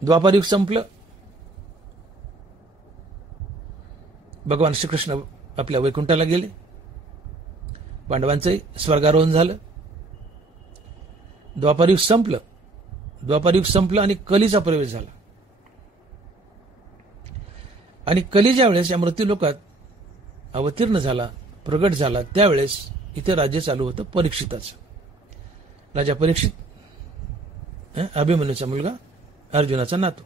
द्वापार युग संपलं, भगवान श्रीकृष्ण आपल्या वैकुंठाला गेले, पांडवांचंही स्वर्गारोहण झालं. द्वापार युग संपलं आणि कलीचा प्रवेश झाला. आणि कली ज्या वेळेस या मृत्यूलोकात अवतीर्ण झाला, प्रगट झाला, त्यावेळेस इथे राज्य चालू होतं परीक्षिताचं. राजा परीक्षित, अभिमन्यूचा मुलगा, अर्जुनाचा नातू.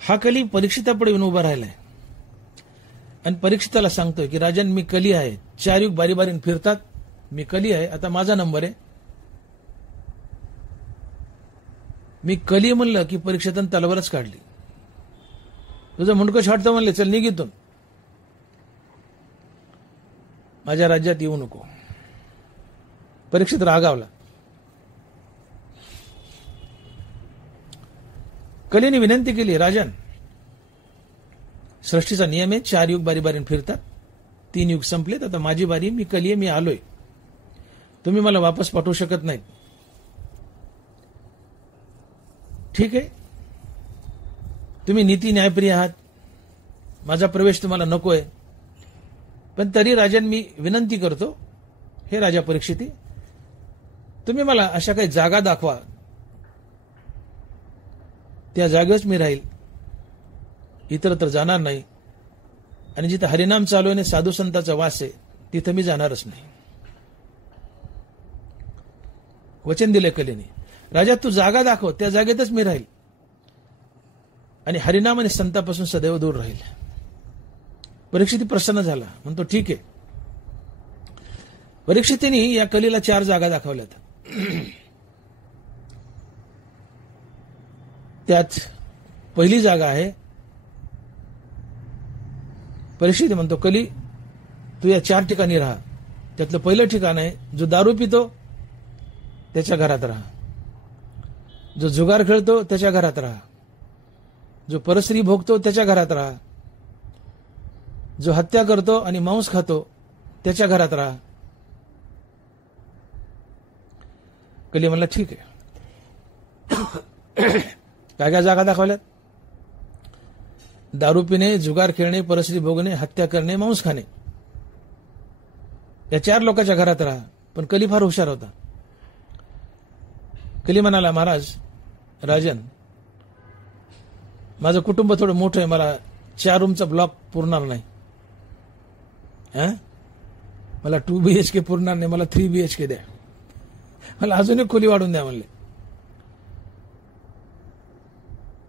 हा कली परीक्षितापुढे येऊन उभा राहिलाय आणि परीक्षिताला सांगतोय की राजन, मी कली आहे. 4 युग बारी बारीने फिरतात, मी कली आहे, आता माझा नंबर आहे. मी कली म्हणलं की परीक्षितानं तलवारच काढली. तुझं मुंडकं छाटतं म्हणले, चल निघ इथून, माझ्या राज्यात येऊ नको. परीक्षित रागावला. कलीने विनंती केली, राजन, सृष्टीचा नियम आहे, 4 युग बारी बारीने फिरतात, 3 युग संपलेत, आता माझी बारी, मी कली आहे, मी आलोय, तुम्ही मला वापस पाठवू शकत नाहीत. ठीक आहे, तुम्ही नीती न्यायप्रिय आहात, माझा प्रवेश तुम्हाला नकोय, पण तरी राजन मी विनंती करतो, हे राजा परीक्षिती, तुम्ही मला अशा काही जागा दाखवा, त्या जागेच मी राहील, इतरत्र जाणार नाही. आणि जिथं हरिनाम चालू आहे, साधू संतांचा वास आहे, तिथं मी जाणारच नाही. वचन दिले कलीने, राजा तू जागा दाखव, त्या जागेतच मी राहील आणि हरिनाम आणि संतापासून सदैव दूर राहील. परीक्षिती प्रसन्न झाला, म्हणतो ठीक आहे. परीक्षितीने या कलीला 4 जागा दाखवल्यात. त्यात पहिली जागा आहे, परीक्षित म्हणतो, कली तू या 4 ठिकाणी राहा. त्यातलं पहिलं ठिकाण आहे, जो दारू पितो त्याच्या घरात राहा, जो जुगार खेळतो त्याच्या घरात राहा, जो परस्त्री भोगतो त्याच्या घरात राहा, जो हत्या करतो आणि मांस खातो त्याच्या घरात राहा. कली म्हणला ठीक आहे. काय काय जागा दाखवल्यात? दारू पिणे, जुगार खेळणे, परस्त्री भोगणे, हत्या करणे, मांस खाणे, या 4 लोकांच्या घरात राहा. पण कली फार हुशार होता. कली म्हणाला, महाराज, राजन, माझं कुटुंब थोडं मोठं आहे, मला 4 रूमचा ब्लॉक पुरणार नाही. मला 2 BHK पुरणार नाही, मला 3 BHK द्या, मला अजून एक खोली वाढून द्या म्हणले.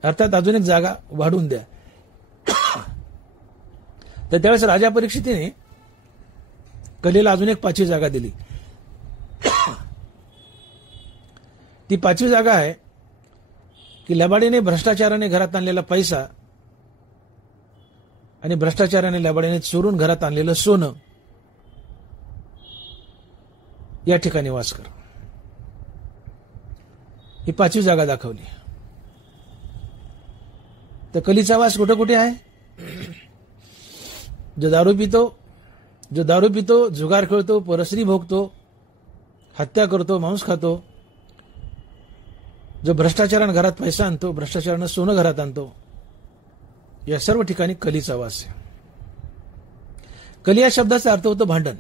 अर्थात अजून एक जागा वाढून द्या. तर त्यावेळेस राजा परीक्षितीने कलीला अजून एक 5वी जागा दिली. ती 5वी जागा आहे की लबाडीने, भ्रष्टाचाराने घरात आणलेला पैसा आणि भ्रष्टाचाराने, लबाडीने चोरून घरात आणलेलं सोनं, या ठिकाणी वास कर. ही 5वी जागा दाखवली. तर कलीचा वास कुठे कुठे आहे? जो दारू पितो, जुगार खेळतो, परस्त्री भोगतो, हत्या करतो, मांस खातो, जो भ्रष्टाचारानं घरात पैसा आणतो, भ्रष्टाचारानं सोनं घरात आणतो, या सर्व ठिकाणी कलीचा वास आहे. कली या शब्दाचा अर्थ होतो भांडण.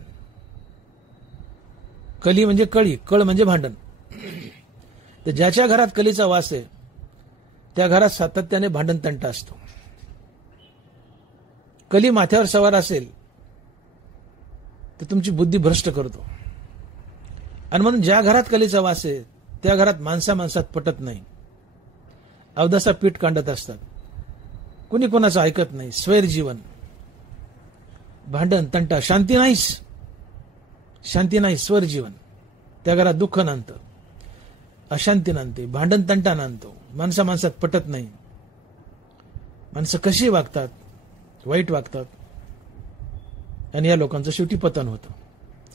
कली म्हणजे कळी, कळ म्हणजे भांडण. तर ज्याच्या घरात कलीचा वास आहे त्या घरात सातत्याने भांडण तंटा असतो. कली माथ्यावर सवार असेल तर तुमची बुद्धी भ्रष्ट करतो. आणि म्हणून ज्या घरात कलीचा वास आहे त्या घरात माणसात पटत नाही, अवदसा पीठ कांडत असतात, कुणी कोणाचं ऐकत नाही, स्वैर जीवन, भांडण तंटा, शांती नाही, स्वर जीवन. त्या घरात दुःख नांदतं, अशांती नांदते, भांडण तंटा नांदतो, माणसात पटत नाही, माणसं कशी वागतात, वाईट वागतात, आणि या लोकांचं शेवटी पतन होतं.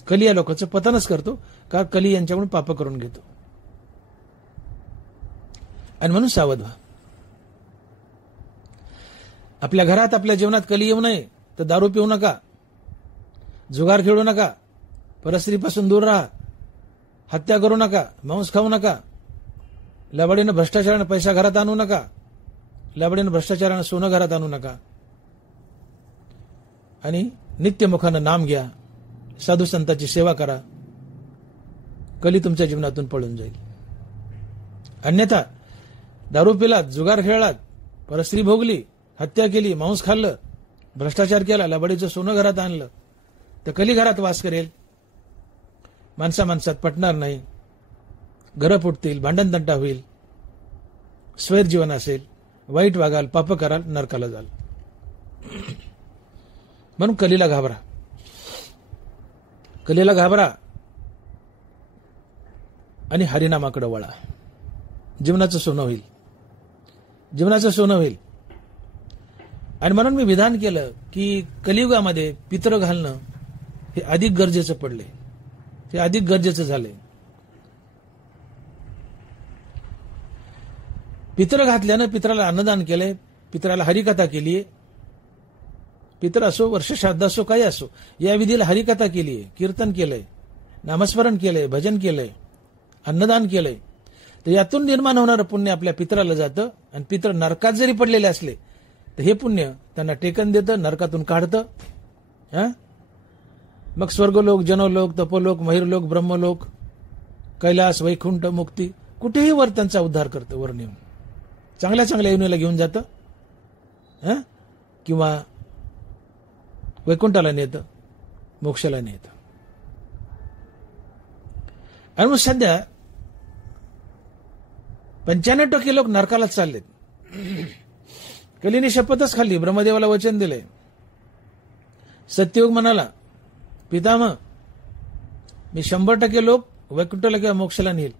कली या लोकांचं पतनच करतो, का कली यांच्याकडून पाप करून घेतो. आणि म्हणून सावध व्हा. आपल्या घरात, आपल्या जीवनात कली येऊ नये तर दारू पिऊ नका, जुगार खेळू नका, परस्त्रीपासून दूर राहा, हत्या करू नका, मांस खाऊ नका, लबाडीनं भ्रष्टाचारानं पैसा घरात आणू नका, लबाडीनं भ्रष्टाचारानं सोनं घरात आणू नका, आणि नित्यमुखानं नाम घ्या, साधू संतांची सेवा करा. कली तुमच्या जीवनातून पळून जाईल. अन्यथा दारू पिलात, जुगार खेळलात, परस्त्री भोगली, हत्या केली, मांस खाल्लं, भ्रष्टाचार केला, लबाडीचं सोनं घरात आणलं, तर कली घरात वास करेल. माणसात पटणार नाही, घरं फुटतील, भांडणतंटा होईल, स्वैर जीवन असेल, वाईट वागाल, पाप कराल, नरकाला जाल. म्हणून कलीला घाबरा, कलीला घाबरा आणि हरिनामाकडे वळा. जीवनाचं सोनं होईल, जीवनाचं सोनं होईल. आणि म्हणून मी विधान केलं की कलियुगामध्ये पितरं घालणं हे अधिक गरजेचं पडले, हे अधिक गरजेचं झाले. पितरं घातल्यानं पितराला अन्नदान केलंय, पितराला हरिकथा केलीये. पितर असो, वर्षश्राद्ध असो, काही असो, या विधीला हरिकथा केलीये, कीर्तन केलंय, नामस्मरण केलंय, भजन केलंय, अन्नदान केलंय. तर यातून निर्माण होणारं पुण्य आपल्या पितराला जातं. आणि पितर नरकात जरी पडलेले असले तर हे पुण्य त्यांना टेकन देतं, नरकातून काढतं. मग स्वर्गलोक, जनलोक, तपोलोक, महिरलोक, ब्रह्मलोक, कैलास, वैकुंठ, मुक्ती, कुठेही वर त्यांचा उद्धार करतं. वर नेऊन चांगल्या चांगल्या योनीला घेऊन जातं, किंवा वैकुंठाला नेतं, मोक्षाला नेतं. आणि मग सध्या 95% लोक नरकालाच चाललेत. कलीने शपथच खाल्ली, ब्रह्मदेवाला वचन दिले. सत्ययुग म्हणाला, पितामह मी 100% लोक वैकुंठाला किंवा मोक्षाला नेईल.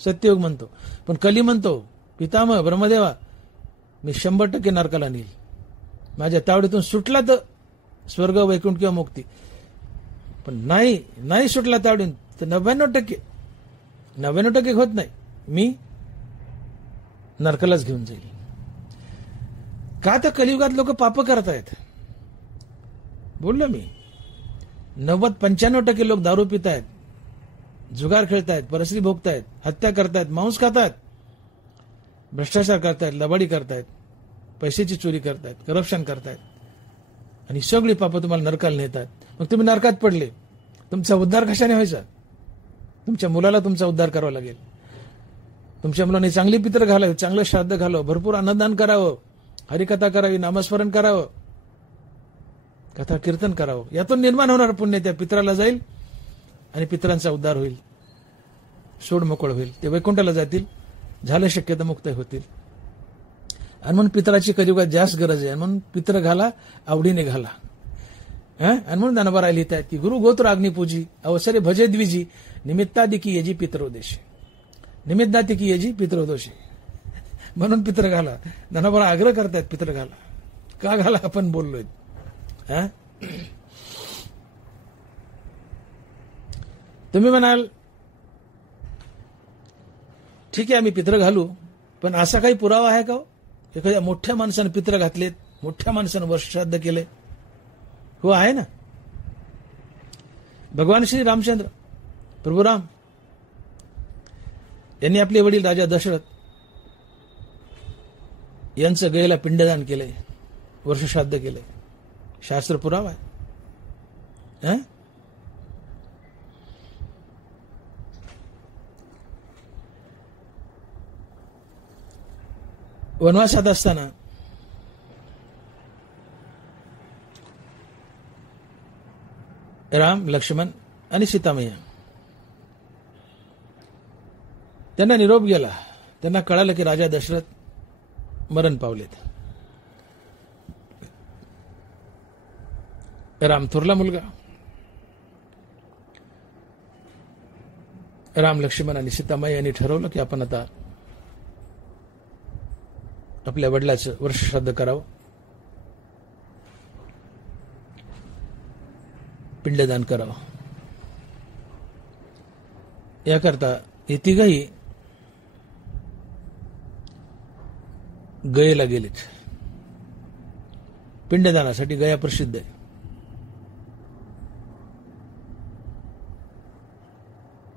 सत्ययुग म्हणतो. पण कली म्हणतो, पितामह ब्रह्मदेवा मी 100% नरकाला नेईल. माझ्या तावडीतून सुटला तर स्वर्ग, वैकुंठ किंवा मुक्ती. पण नाही सुटला तावडीतून तर 99% होत नाही, मी नरकालाच घेऊन जाईल. का तर कलियुगात लोक पाप करतायत. बोललो मी, 95% लोक दारू पितायत, जुगार खेळतायत, परस्त्री भोगतायत, हत्या करतायत, मांस खातायत, भ्रष्टाचार करतायत, लबाडी करतायत, पैशाची चोरी करतायत, करप्शन करतायत, आणि सगळी पापं तुम्हाला नरकाला नेतात. मग तुम्ही नरकात पडले, तुमचा उद्धार कशाने व्हायचा? तुमच्या मुलाला तुमचा उद्धार करावा लागेल. तुमच्या मुलांनी चांगली पितर घालावी, चांगलं श्राद्ध घालावं, भरपूर अन्नदान करावं, हरिकथा करावी, नामस्मरण करावं, कथा कीर्तन करावं. यातून निर्माण होणार पुण्य त्या पितराला जाईल आणि पितरांचा उद्धार होईल, सोड मोकळ होईल, ते वैकुंठाला जातील, झालं शक्य तर मुक्त होतील. आणि म्हणून पितराची कलियुगात जास्त गरज आहे. म्हणून पितर घाला, आवडीने घाला. आणि म्हणून ज्ञानोबा लिहित आहेत की गुरु गोत्र अग्निपूजी अवसरे भजे द्विजी निमित्तादि की यजी पितरोदेशी, निमित्तादि की यजी पितरोदोषी. म्हणून पितर घाला. ज्ञानोबा आग्रह करतायत पितर घाला. का घाला आपण बोललोय. तुम्ही म्हणाल ठीक आहे आम्ही पितर घालू, पण असा काही पुरावा आहे का? एखाद्या मोठ्या माणसानं पितर घातलेत, मोठ्या माणसानं वर्षश्राद्ध केले? हो, आहे ना. भगवान श्री रामचंद्र प्रभू राम यांनी आपले वडील राजा दशरथ यांचं गयेला पिंडदान केलंय, वर्षश्राद्ध केलंय. शास्त्र पुरावा आहे. वनवासात असताना राम, लक्ष्मण आणि सीतामय्या त्यांना निरोप गेला. त्यांना कळालं की राजा दशरथ मरण पावलेत. राम थोरला मुलगा. राम, लक्ष्मण आणि सीतामय्या यांनी ठरवलं की आपण आता आपल्या वडिलाचं वर्षश्राद्ध करावं, पिंडदान करावं. याकरता हे तिघही गयेला गेलेत. पिंडदानासाठी गया प्रसिद्ध आहे.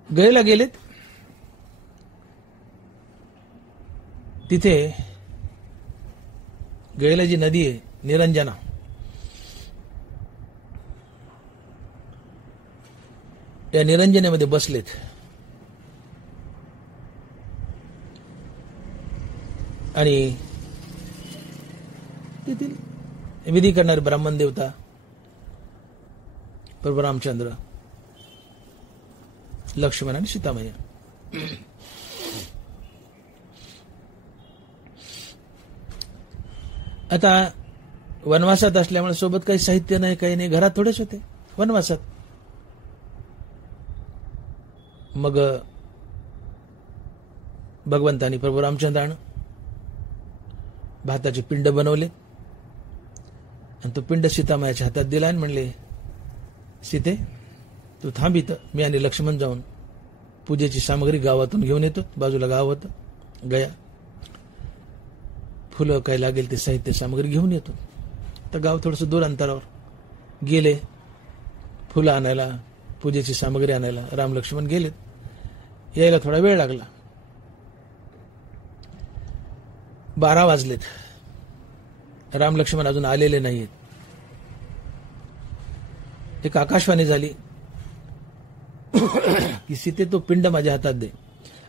गयेला गेलेत. तिथे गयेला जी नदी आहे निरंजना, या निरंजनेमध्ये बसलेत. आणि तेथील विधी करणारे ब्राह्मण देवता प्रभू रामचंद्र, लक्ष्मण आणि सीतामय्या. आता वनवासात असल्यामुळे सोबत काही साहित्य नाही, काही नाही, घरात थोडेच होते वनवासात. मग भगवंतानी प्रभू रामचंद्रानं भाताचे पिंड बनवले आणि तो पिंड सीतामायाच्या हातात दिला आणि म्हणले, सीते तू थांब इथं, मी आणि लक्ष्मण जाऊन पूजेची सामग्री गावातून घेऊन येतो. बाजूला गाव होतं गया, फुलं काय लागेल ते साहित्य सामग्री घेऊन येतो. तर गाव थोडंसं दूर अंतरावर गेले फुलं आणायला, पूजेची सामग्री आणायला. राम लक्ष्मण गेलेत. यायला थोडा वेळ लागला. 12 वाजलेत. राम लक्ष्मण अजून आलेले नाहीत. एक आकाशवाणी झाली की सीते तो पिंड माझ्या हातात दे.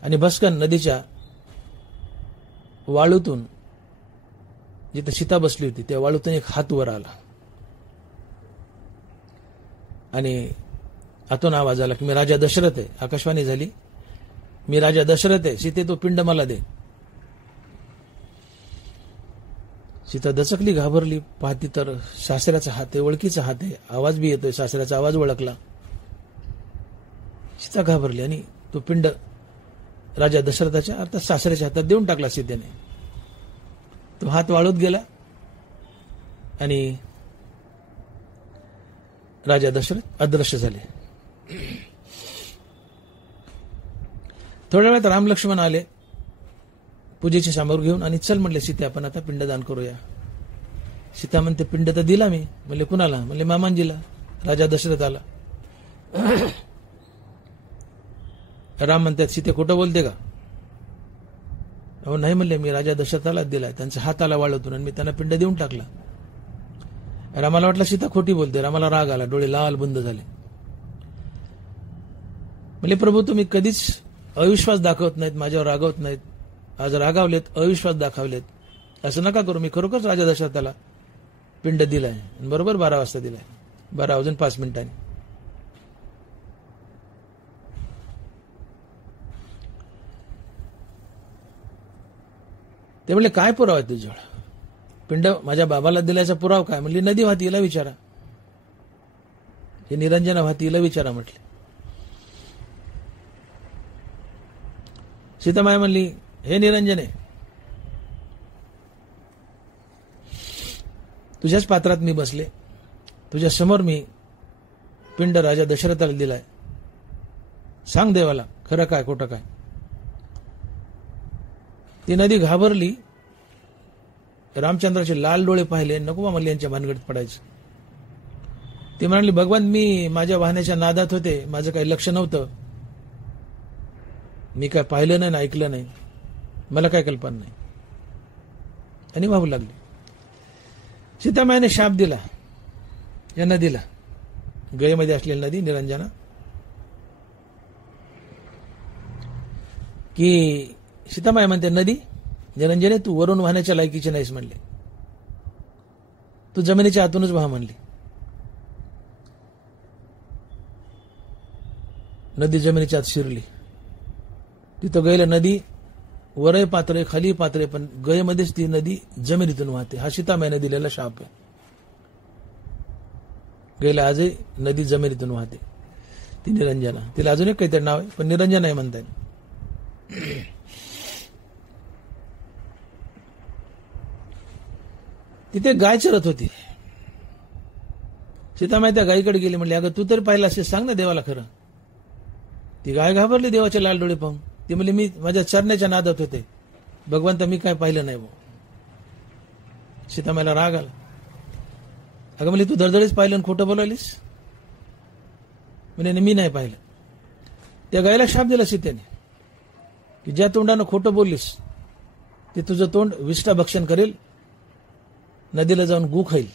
आणि भस्कन नदीच्या वाळूतून, जिथे सीता बसली होती त्या वाळूतून एक हात वर आला आणि आतून आवाज आला की मी राजा दशरथ आहे. आकाशवाणी झाली, मी राजा दशरथ आहे, सीते तो पिंड मला दे. सीता दचकली, घाबरली. पाहती तर सासऱ्याचा हात आहे, ओळखीचा हात आहे, आवाज बी येतोय, सासऱ्याचा आवाज ओळखला. सीता घाबरली आणि तो पिंड राजा दशरथाच्या अर्थात सासऱ्याच्या हातात देऊन टाकला सीतेने. तो हात वाळूत गेला आणि राजा दशरथ अदृश्य झाले. थोड्या वेळात राम लक्ष्मण आले पूजेची सामग्री घेऊन आणि चल म्हणले सीते आपण आता पिंडदान करूया. सीता म्हणते पिंड तर दिला मी. म्हणले कुणाला? म्हणले मामांजीला, राजा दशरथाला. राम म्हणतात सीते खोटं बोलते का? अहो नाही म्हणले, मी राजा दशरथालाच दिलाय, त्यांचा हात आला वाळवतून आणि मी त्यांना पिंड देऊन टाकला. रामाला वाटलं सीता खोटी बोलते. रामाला राग आला, डोळे लाल बंद झाले. म्हणले प्रभू तुम्ही कधीच अविश्वास दाखवत नाहीत, माझ्यावर रागवत नाहीत, आज रागावलेत, अविश्वास दाखवलेत, असं नका करू. मी खरोखरच राजा दशरथाला पिंड दिलाय, बरोबर 12 वाजता दिलाय, 12 वाजून 5 मिनिटांनी. ते म्हणले काय पुरावा आहे तुझ्याजवळ? पिंड माझ्या बाबाला दिल्याचा पुरावा काय? म्हणली नदी वाहती, हिला विचारा, हे निरंजना वाहती, हिला विचारा म्हटले. सीतामाया म्हणली हे निरंजने, तुझ्याच पात्रात मी बसले, तुझ्या समोर मी पिंड राजा दशरथाला दिलाय, सांग देवाला खरं काय खोटं काय. ती नदी घाबरली, रामचंद्राचे लाल डोळे पाहिले, नको बा म्हणले यांच्या भानगडीत पडायचं. ती म्हणाली भगवान मी माझ्या वाहनाच्या नादात होते, माझं काही लक्ष नव्हतं, मी काय पाहिलं नाही, ऐकलं नाही, मला काय कल्पना नाही, आणि वाहू लागली. सीतामायाने शाप दिला या नदीला, गयेमध्ये असलेली नदी निरंजना, की सीतामाया म्हणते नदी निरंजने तू वरून वाहण्याच्या लायकीची नाहीस म्हणले, तू जमिनीच्या आतूनच वाह म्हणली. नदी जमिनीच्या आत शिरली. तिथं गयला नदी वरय पात्रे खाली पात्रे, पण गयेमध्येच ती नदी जमिनीतून वाहते. हा सीतामायाने दिलेला शाप आहे. गयला आजही नदी जमिनीतून वाहते, ती निरंजना. तिला अजून एक काहीतरी नाव आहे, पण निरंजना आहे म्हणता येईल. तिथे गाय चरत होती. सीतामाया त्या गायीकडे गेली, म्हणली अगं तू तरी पाहिला असेल, सांग ना देवाला खरं. ती गाय घाबरली देवाचे लाल डोळे पाहून. ती म्हणली मी माझ्या चरण्याच्या नादात होते, भगवंत मी काय पाहिलं नाही. सीतामायाला राग आला. अगं म्हणली तू धडधडीच पाहिलं आणि खोटं बोलायलीस? म्हणजे मी नाही पाहिलं. त्या गायला शाप दिला सीतेने की ज्या तोंडानं खोटं बोललीस ते तुझं तोंड विष्ठा भक्षण करेल, नदीला जाऊन गू खाईल,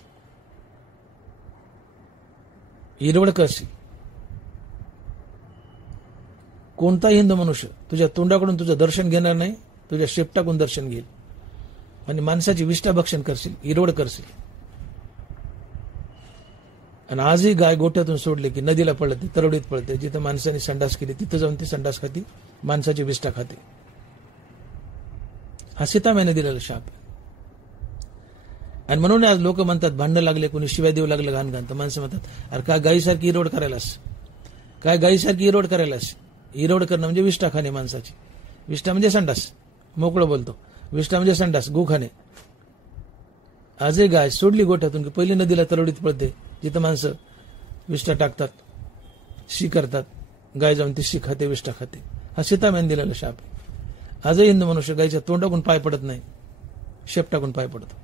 हिरवड करशील. कोणताही हिंदू मनुष्य तुझ्या तोंडाकडून तुझं दर्शन घेणार नाही, तुझ्या शेपटाकडून दर्शन घेईल आणि माणसाची विष्ठा भक्षण करशील, हिरवड करशील. आणि आजही गाय गोठ्यातून सोडले की नदीला पळते, तरवडीत पळते. जिथं माणसाने संडास केली तिथं जाऊन ती संडास खाती, माणसाची विष्ठा खाते. हा सीतामाईने दिलेला शाप आहे. आणि म्हणून आज लोक म्हणतात भांडणं लागले, कोणी शिवाय देऊ लागलं घाण घाण, तर माणसं म्हणतात अरे काय गायीसारखी हिरवड करायलास, काय गायीसारखी हिरवड करायलास. हिरवड करणं म्हणजे विष्ठा खाणे माणसाची. विष्ठा म्हणजे संडास, मोकळं बोलतो. विष्ठा म्हणजे संडास, गू खाणे. आजही गाय सोडली गोठ्यातून की पहिली नदीला तरवडीत पळते, जिथं माणसं विष्ठा टाकतात, शी करतात. गाय जाऊन ती शी खाते, विष्ठा खाते. हा सीतामाईने दिलेला शाप आहे. आजही हिंदू मनुष्य गायच्या तोंडाकून पाय पडत नाही, शेपटाकून पाय पडतो.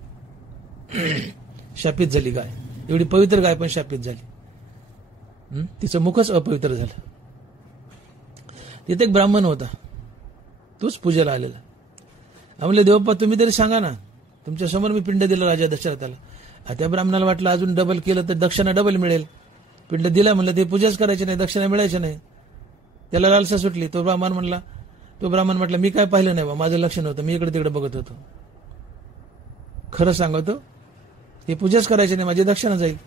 शापित झाली गाय. एवढी पवित्र गाय पण शापित झाली. तिचं मुखच अपवित्र झालं. तिथे एक ब्राह्मण होता, तोच पूजेला आलेला. आम्हाला देवप्पा तुम्ही तरी सांगा ना, तुमच्या समोर मी पिंड दिलं राजा दशरथाला. त्या ब्राह्मणाला वाटलं अजून डबल केलं तर दक्षिणा डबल मिळेल. पिंड दिला म्हणलं ते पूजाच करायची नाही, दक्षिणा मिळायची नाही. त्याला लालसा सुटली. तो ब्राह्मण म्हटला मी काय पाहिलं नाही बा, माझं लक्ष नव्हतं, मी इकडे तिकडे बघत होतो. खरं सांगतो, हे पूजाच करायची नाही, माझी दक्षिणा जाईल.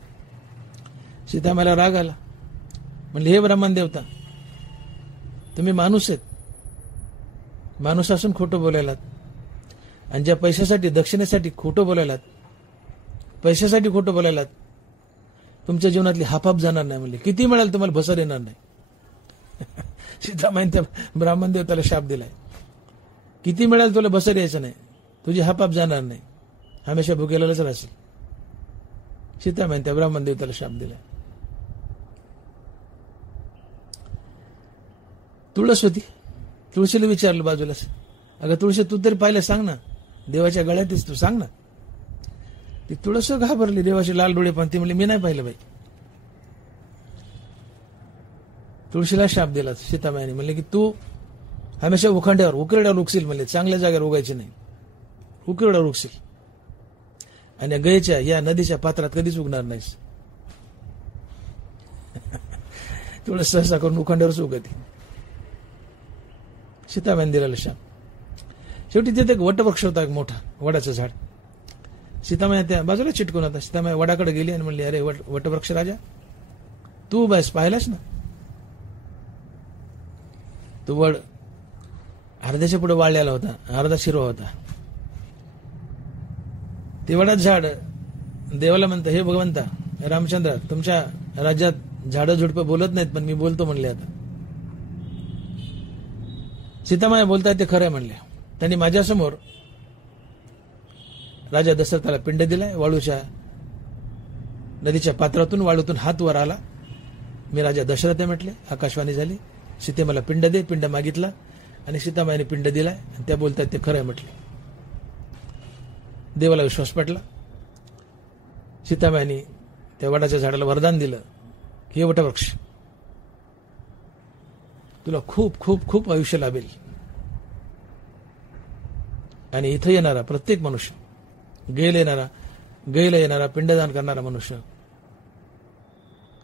सीतामाईला राग आला. म्हणले हे ब्राह्मण देवता, तुम्ही माणूस आहेत, माणूस असून खोटं बोलायलात. आणि ज्या पैशासाठी, दक्षिणेसाठी खोटं बोलायलात, पैशासाठी खोटं बोलायलात, तुमच्या जीवनातली हाफाफ जाणार नाही. म्हणले किती मिळाल तुम्हाला भसर येणार नाही. सीतामाईने त्या ब्राह्मण देवताला शाप दिलाय. किती मिळाल तुला भसर यायचं नाही, तुझी हाफाफ जाणार नाही, हमेशा भुकेलाच राहशील. सीतामाईने त्या ब्राह्मण देवताला शाप दिलाय. तुळस होती, तुळशीला विचारलं बाजूलाच, अगं तुळशी तू तरी पाहिलं सांग ना, देवाच्या गळ्यातच तू सांग ना. ती तुळस घाबरली, देवाचे लाल डोळे पण. ती म्हणली मी नाही पाहिलं बाई. तुळशीला शाप दिला सीतामाईने. म्हणले की तू हमेशा उखांड्यावर, उकिरड्यावर उगशील. म्हणले चांगल्या जागेवर उगायची नाही, उकिरड्यावर उगशील. आणि गयेच्या या नदीच्या पात्रात कधीच उगणार नाहीस. तुळस सहसा करून उखांड्यावरच उगती. सीतामाईने दिलेला शाप. शेवटी तिथे एक वटवृक्ष होता, एक मोठा वडाचं झाड. सीतामाई त्या बाजूला चिटकून होता. सीतामाई वडाकडे गेली आणि म्हणली अरे वटवृक्ष राजा, तू बस पाहिलास ना, तो वड अर्ध्याच्या पुढे वाळलेला होता, अर्धा शिरवा होता. ते वडाचं झाड देवाला म्हणतं हे भगवंता रामचंद्र, तुमच्या राज्यात झाडं झुडपं बोलत नाहीत, पण मी बोलतो म्हणले. आता सीतामाई बोलतायत ते खरं म्हणले. त्यांनी माझ्यासमोर राजा दशरथाला पिंड दिलाय. वाळूच्या नदीच्या पात्रातून, वाळूतून हात वर आला. मी राजा दशरथ म्हटले. आकाशवाणी झाली, सीते मला पिंड दे. पिंड मागितला आणि सीतामाईने पिंड दिलाय. आणि त्या बोलतायत ते खरं म्हटले. देवाला विश्वास पटला. सीतामाईने त्या वडाच्या झाडाला वरदान दिलं की हे वटवृक्ष, तुला खूप खूप खूप आयुष्य लाभेल. आणि इथं येणारा प्रत्येक मनुष्य, गैला येणारा पिंडदान करणारा मनुष्य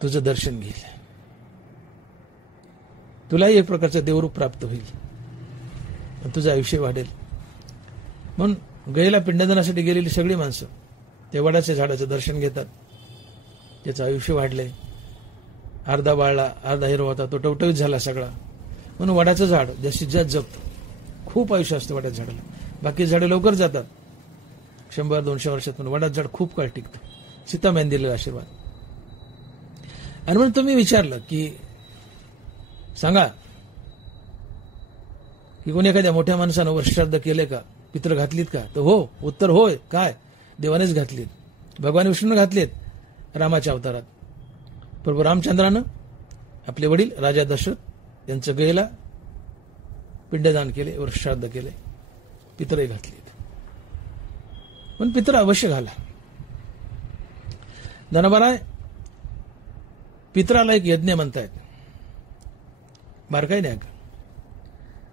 तुझं दर्शन घेईल. तुलाही एक प्रकारचं देवरूप प्राप्त होईल, तुझं आयुष्य वाढेल. म्हणून गैला पिंडदानासाठी गेलेली सगळी माणसं त्या वडाच्या झाडाचं दर्शन घेतात. त्याचं आयुष्य वाढलंय. अर्धा वाळला, अर्धा हिरवा होता, तो टवटवीत झाला सगळा. म्हणून वडाचं झाड जास्तीत जास्त जगतं. खूप आयुष्य असतं वडाच्या झाडाला. बाकी झाडं लवकर जातात, 100-200 वर्षात. पण वडाचं झाड खूप काळ टिकतं. सीतामाईने दिलेला आशीर्वाद. आणि म्हणून तुम्ही विचारलं की सांगा की कोणी एखाद्या मोठ्या माणसानं वर्षश्राद्ध केलंय का, पित्र घातलीत का, तर हो, उत्तर होय. काय देवानेच घातलीत, भगवान विष्णूने घातलीत रामाच्या अवतारात. प्रभू रामचंद्रानं आपले वडील राजा दशरथ यांचं गयेला पिंडदान केले, वर्षश्राद्ध केले, पितरही घातलीत. पण पितर अवश्य घाला. धनबराय पितराला एक यज्ञ म्हणतायत. बारकाईने ऐका.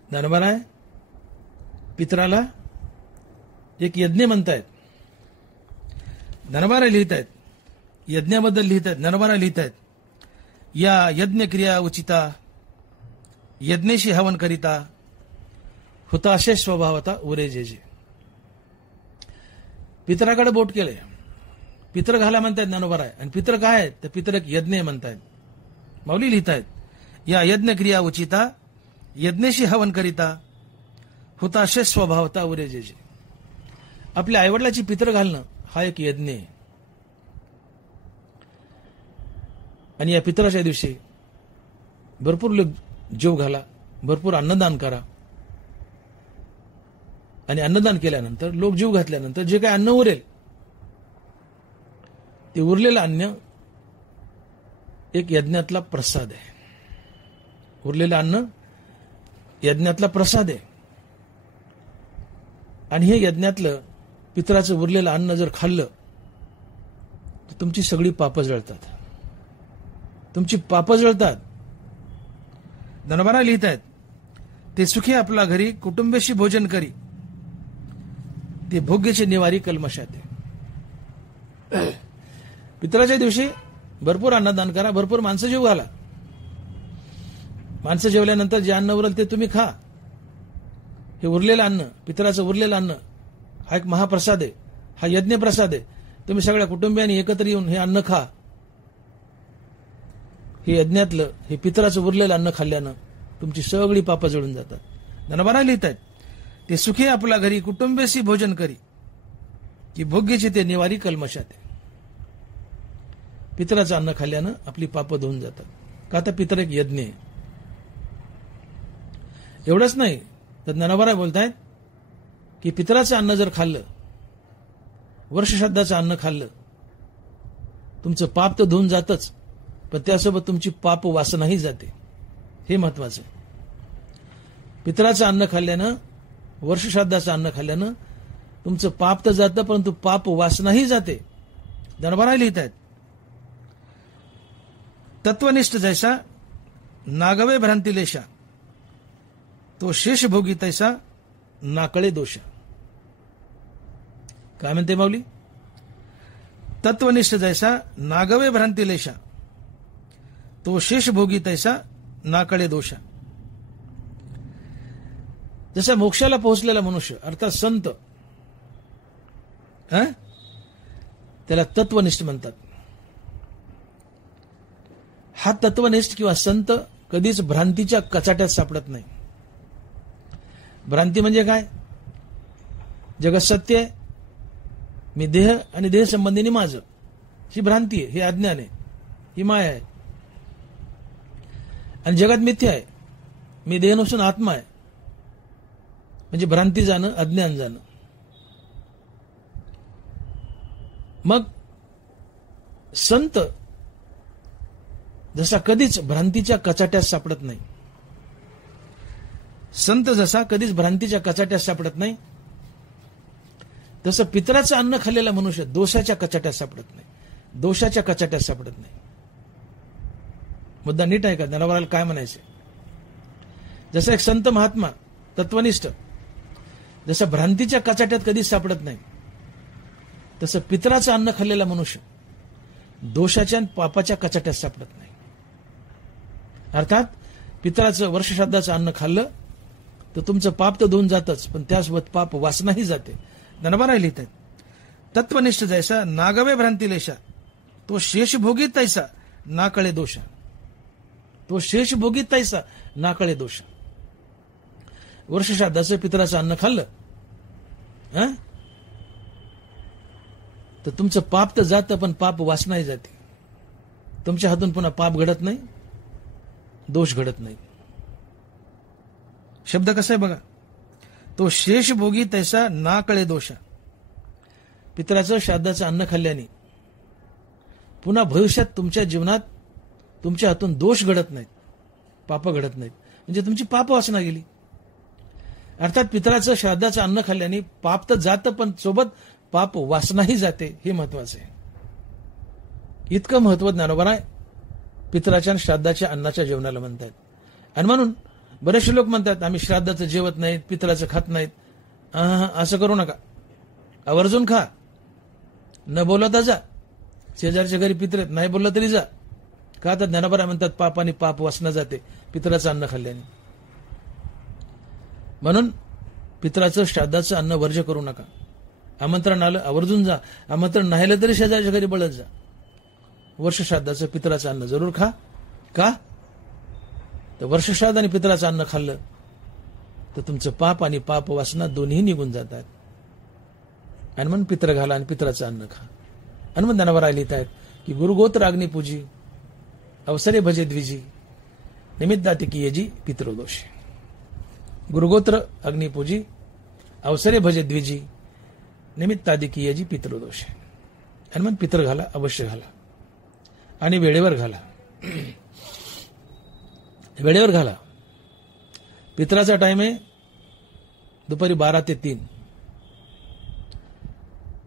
ज्ञानोबाराय पितराला एक यज्ञ म्हणतायत. ज्ञानोबाराय लिहित आहेत, यज्ञाबद्दल लिहित आहेत. ज्ञानोबाराय लिहित आहेत, या यज्ञ क्रिया उचिता यज्ञेशी हवन करिता हुताशे स्वभावता उरे जे जे. पितराकडे बोट केलंय. पितर घाला म्हणतायत ज्ञानोबाराय. आणि पितर काय आहेत तर पितर एक यज्ञ म्हणतायत. माऊली लिहितायत, या यज्ञ क्रिया उचिता यज्ञेशी हवन करिता हुताशे स्वभावता उरे जे जे. आपल्या आईवडिलाची पितर घालणं हा एक यज्ञ आहे. आणि या पितराच्या दिवशी भरपूर लोक जीव घाला, भरपूर अन्नदान करा. आणि अन्नदान केल्यानंतर, लोक जीव घातल्यानंतर जे काही अन्न उरेल ते उरलेलं अन्न एक यज्ञातला प्रसाद आहे. उरलेलं अन्न यज्ञातला प्रसाद आहे. आणि हे यज्ञातलं पितराचं उरलेलं अन्न जर खाल्लं तर तुमची सगळी पापं जळतात. तुमची पापं जळतात. ज्ञानोबाराय लिहित आहेत, ते सुखी आपला घरी कुटुंबेशी भोजन करी, ते भोग्याचे निवारी कल्मशाते. पितराच्या दिवशी भरपूर अन्नदान करा, भरपूर माणसं जेव घाला. माणसं जेवल्यानंतर जे अन्न उरल ते तुम्ही खा. हे उरलेलं अन्न, पितराचं उरलेलं अन्न हा एक महाप्रसाद आहे. हा यज्ञ प्रसाद आहे. तुम्ही सगळ्या कुटुंबियांनी एकत्र येऊन हे अन्न खा. हे यज्ञातलं, हे पितराचं उरलेलं अन्न खाल्ल्यानं तुमची सगळी पापं जळून जातात. ज्ञानोबाराय लिहित आहेत, ते सुखी आपला घरी कुटुंबेशी भोजन करी, की भोग्याचे ते निवारी कल्मशाते. पितराचं अन्न खाल्ल्यानं आपली पापं धुवून जातात. का तर पितर एक यज्ञ आहे. एवढंच नाही तर ज्ञानोबाराय बोलतायत की पितराचं अन्न जर खाल्लं, वर्षश्राद्धाचं अन्न खाल्लं, तुमचं पाप तर धुवून जातच, पण त्यासोबत तुमची पाप वासनाही जाते. हे महत्वाचं. पितराचं अन्न खाल्ल्यानं, वर्षश्राद्धाचं अन्न खाल्ल्यानं तुमचं पाप तर जातं, परंतु पाप वासनाही जाते. ज्ञानोबाराय लिहित आहेत, तत्वनिष्ठ जैसा नागवे भ्रांतिलेशा, तो शेष भोगी तैसा नाकळे दोषा. काय म्हणते माऊली? तत्वनिष्ठ जैसा नागवे भ्रांतिलेशा, तो शेष भोगी तैसा नाकळे दोषा. जसा मोक्षाला पोहोचलेला मनुष्य अर्थात संत, त्याला तत्वनिष्ठ म्हणतात. हा तत्वनिष्ठ किंवा संत कधीच भ्रांतीच्या कचाट्यात सापडत नाही. भ्रांती म्हणजे काय? जगत सत्य आहे, मी देह आणि देह संबंधीने माझं, ही भ्रांती आहे, हे अज्ञान आहे, ही माया आहे. आणि जगात मिथ्या आहे, मी देह नसून आत्मा आहे, म्हणजे भ्रांती जाणं, अज्ञान जाणं. मग संत जसा कधीच भ्रांतीच्या कचाट्यात सापडत नाही, संत जसा कधीच भ्रांतीच्या कचाट्यात सापडत नाही, तसं पितराचं अन्न खाल्लेला मनुष्य दोषाच्या कचाट्यात सापडत नाही, दोषाच्या कचाट्यात सापडत नाही. मुद्दा नीट आहे का? ज्ञानोबाराला काय म्हणायचे? जसा एक संत महात्मा तत्वनिष्ठ जसा भ्रांतीच्या कचाट्यात कधीच सापडत नाही, तसं पितराचं अन्न खाल्लेला मनुष्य दोषाच्या आणि पापाच्या कचाट्यात सापडत नाही. अर्थात पितराचं वर्षश्राद्धाचं अन्न खाल्लं तर तुमचं पाप तर धुवून जातच, पण त्यासोबत पाप वासनाही जाते. ज्ञानोबाराय लिहित आहेत, तत्वनिष्ठ जैसा नागवे भ्रांतिलेशा, तो शेषभोगी तैसा नाकळे दोषा. तो शेषभोगी तैसा नाकळे दोषा. वर्षश्राद्धाचं पितराचं अन्न खाल्लं तर तुमचं पाप तर जातं, पण पाप वासनाही जाते. तुमच्या हातून पुन्हा पाप घडत नाही, दोष घडत नाही. शब्द कसा आहे बघा, तो शेषभोगी तैसा नाकळे दोषा. पितराचं श्राद्धाचं अन्न खाल्ल्याने पुन्हा भविष्यात तुमच्या जीवनात तुमच्या हातून दोष घडत नाहीत, पाप घडत नाहीत, म्हणजे तुमची पाप वासना गेली. अर्थात पितराचं श्राद्धाचं अन्न खाल्ल्याने पाप तर जातं, पण सोबत पाप वासनाही जाते. हे महत्वाचं आहे. इतकं महत्व ज्ञानोबाराय पितराच्या श्राद्धाच्या अन्नाच्या जेवणाला म्हणतात. आणि म्हणून बरेचसे लोक म्हणतात आम्ही श्राद्धाचं जेवत नाहीत, पितराचं खात नाहीत. असं करू नका. आवर्जून खा. न बोलता जा. शेजारच्या घरी पित्र आहेत, नाही बोललं तरी जा. का तर ज्ञानोबा म्हणतात पाप आणि पाप वासना जाते पितराचं अन्न खाल्ल्याने. म्हणून पितराचं श्राद्धाचं अन्न वर्ज्य करू नका. आमंत्रण आलं आवर्जून जा. आमंत्रण नाही आलं तरी शेजारच्या घरी बळत जा. वर्ष श्राद्धाचं पितराचं अन्न जरूर खा. का तर वर्ष श्राद्ध आणि पितराचं अन्न खाल्लं तर तुमचं पाप आणि पाप वासना दोन्ही निघून जातात. आणि म्हणून पित्र घाला आणि पितराचं अन्न खा. आणि मग ज्ञानोबा लिहित आहेत की गुरुगोत्र अग्निपूजी अवसरे भजे द्विजी निमित्तातिकीयजी पितृदोष. गुरुगोत्र अग्निपूजी अवसरे भजे द्विजी निमित्तादिकीयजी पितृदोष. आणि मग पित्र घाला, अवश्य घाला आणि वेळेवर घाला. वेळेवर घाला. पित्राचा टाइम आहे दुपारी 12 ते 3.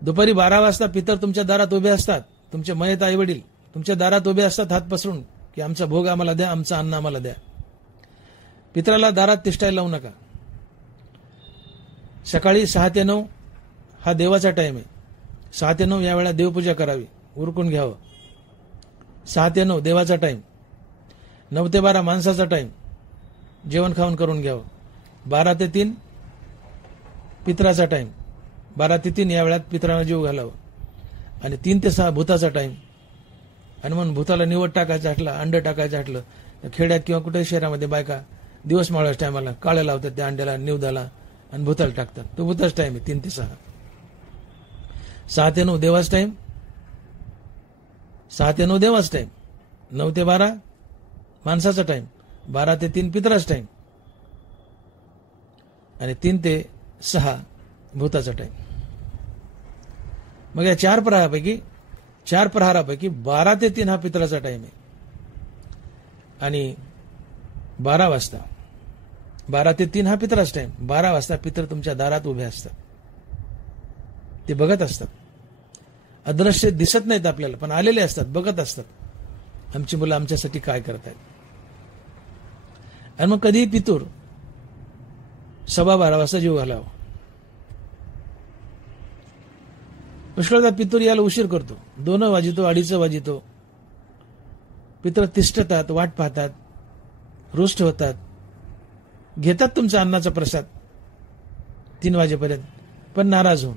दुपारी 12 वाजता पितर तुमच्या दारात उभे असतात. तुमचे मयत आई वडील तुमच्या दारात उभे असतात हात पसरून की आमचा भोग आम्हाला द्या, आमचं अन्न आम्हाला द्या. पितराला दारात तिष्ठायला लावू नका. सकाळी 6 ते 9 हा देवाचा टाइम आहे. 6 ते 9 या वेळा देवपूजा करावी, उरकून घ्यावं. 6 ते 9 देवाचा टाइम. 9 ते 12 माणसाचा टाइम, जेवण खाऊन करून घ्यावं. 12 ते 3 पितराचा टाइम. 12 ते 3 या वेळात पितरांना जीव घालावं. आणि 3 ते 6 भूताचा टाइम. आणि म्हणून भूताला निवड टाकायचं हटलं, अंड टाकायचं हटलं. खेड्यात किंवा कुठेही शहरामध्ये बायका दिवस मावळ्याच टायमाला काळं लावतात त्या अंड्याला, निवदाला आणि भूताला टाकतात. तो भूताच टाइम आहे 3 ते 6. 6 ते 9 देवाच टाइम. 6 ते 9 देवाच टाइम. 9 ते 12 माणसाचा टाइम. 12 ते 3 पितराच टाइम. आणि 3 ते 6 भूताचा टाइम. मग या 4 प्रहारापैकी 12 ते 3 हा पितराचा टाइम आहे. आणि 12 वाजता 12 ते 3 हा पितराचा टाइम. 12 वाजता पितर तुमच्या दारात उभे असतात. ते बघत असतात. अदृश्य दिसत नाहीत आपल्याला, पण आलेले असतात, बघत असतात आमची मुलं आमच्यासाठी काय करतायत. आणि मग कधीही पितूर 12:15 वाजता जीव घालावा. पुष्कळदा पितूर याला उशीर करतो. 2 वाजितो, 2:30 वाजितो. पितर तिष्ठतात, वाट पाहतात, रुष्ट होतात, घेतात तुमचा अन्नाचा प्रसाद 3 वाजेपर्यंत, पण नाराज होऊन.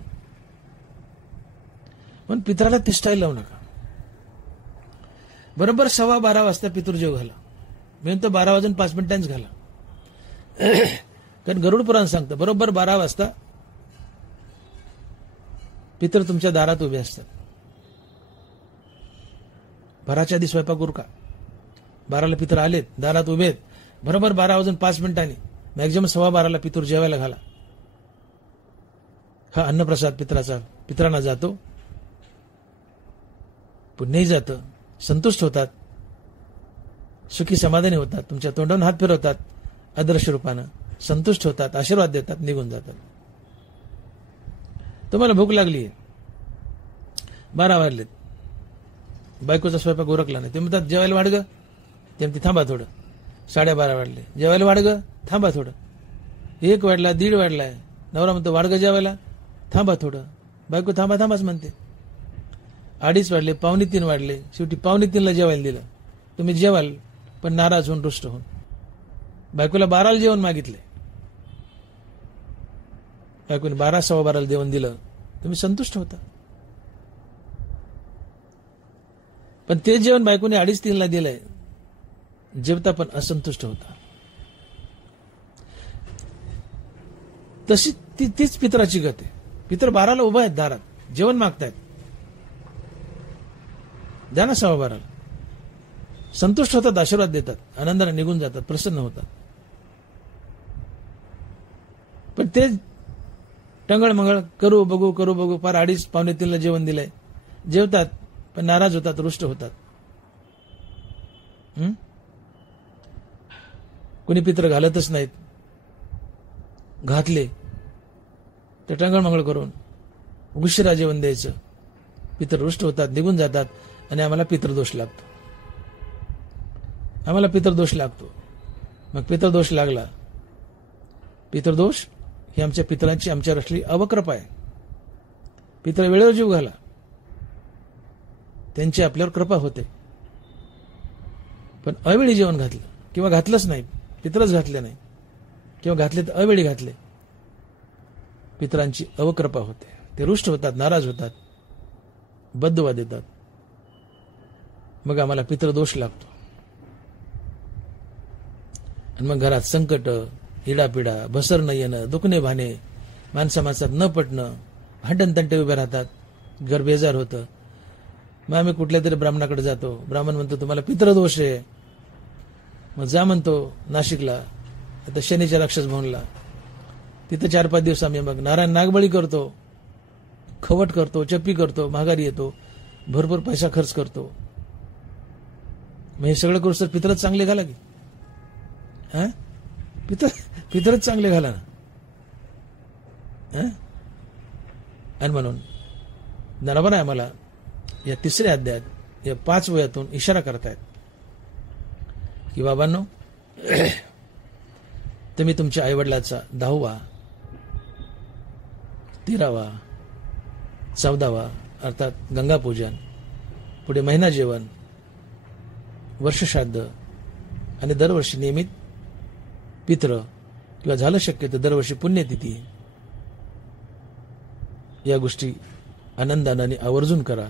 पण पितराला तिष्ठायला लावू नका. बरोबर 12:15 वाजता पितूर जेव घाला. मी तो 12 वाजून 5 मिनिटांच घाला. कारण गरुड पुराण सांगतं बरोबर 12 वाजता पितर तुमच्या दारात उभे असतात. भराच्या आधी स्वयंपाक उरका. 12ला पितर आलेत, दारात उभेत. बरोबर 12 वाजून 5 मिनिटांनी मॅक्झिमम 12:15 पितूर जेवायला घाला. हा अन्नप्रसाद पितरांना जातो, पुण्यही जातं, संतुष्ट होतात, सुखी समाधानी होतात, तुमच्या तोंडावरून हात फिरवतात, अदृश्य रूपानं संतुष्ट होतात, आशीर्वाद देतात, निघून जातात. तुम्हाला भूक लागली, 12 वाजलेत, बायकोचा स्वयंपाक उरकला नाही, ते म्हणतात जेवायला वाढ ग. ते म्हणते थांबा थोडं. 12:30 वाजले, जेवायला वाढ ग, थांबा थोडं. 1 वाजला, 1:30 वाजलाय, नवरा म्हणतो वाढ ग जेवायला, थांबा थोडं. बायको थांबा थांबाच म्हणते. 2:30 वाजले, 2:45 वाजले, शेवटी 2:45ला जेवायला दिलं. तुम्ही जेवाल, पण नाराज होऊन, रुष्ट होऊन. बायकोला 12ला जेवण मागितले, बायकोने 12, 12:15 जेवण दिलं, तुम्ही संतुष्ट होता. पण ते जेवण बायकोने 2:30-3ला दिलंय, जेवता पण असंतुष्ट होता. तशी तीच पितराची गत आहे. पितर 12ला उभा आहेत दारात, जेवण मागतायत, द्या ना 12:15. संतुष्ट होतात, आशीर्वाद देतात, आनंदाने निघून जातात, प्रसन्न होतात. पण ते टंगळमंगळ करू बघू फार 2:30, 2:45ला जेवण दिलंय, जेवतात पण नाराज होतात, रुष्ट होतात. कोणी पित्र घालतच नाहीत, घातले तर टंगळमंगळ करून उशिरा जेवण द्यायचं. पितर रुष्ट होतात, निघून जातात, आणि आम्हाला पितृदोष लागतो. मग पितृदोष लागला. पितृदोष ही आमच्या पितरांची आमच्यावर असलेली अवकृपा आहे. पितळ वेळेवर जीव घाला, त्यांची आपल्यावर कृपा होते. पण अवेळी जेवण घातलं किंवा घातलंच नाही, पितरच घातले नाही किंवा घातले तर अवेळी घातले, पितरांची अवकृपा होते. ते रुष्ट होतात, नाराज होतात, बद्दुवा देतात. मग आम्हाला पितृदोष लागतो आणि मग घरात संकट, इडापिडा, भसर न येणं, दुखणे भाणे, माणसात न पटणं, भांडण तंटे उभे राहतात, घर बेजार होतं. मग आम्ही कुठल्या तरी ब्राह्मणाकडे जातो, ब्राह्मण म्हणतो तुम्हाला पितृदोष आहे. मग जा म्हणतो नाशिकला, आता शनीच्या राक्षस भवनला, तिथं 4-5 दिवस आम्ही मग नारायण नागबळी करतो, खवट करतो, चप्पी करतो, माघारी येतो, भरपूर पैसा खर्च करतो. मग हे सगळं करू सर पितरच चांगले घाला की, हा पितरच चांगले घाला ना. आणि म्हणून नरबरा आम्हाला या 3ऱ्या अध्यायात या 5 वयातून इशारा करतायत की बाबांनो, तुम्ही तुमच्या आईवडिलाचा 10वा, 13वा, 14वा अर्थात गंगापूजन, पुढे महिना जेवण, वर्षश्राद्ध आणि दरवर्षी नियमित पित्र किंवा झालं शक्य तर दरवर्षी पुण्यतिथी, या गोष्टी आनंदाने आणि आवर्जून करा.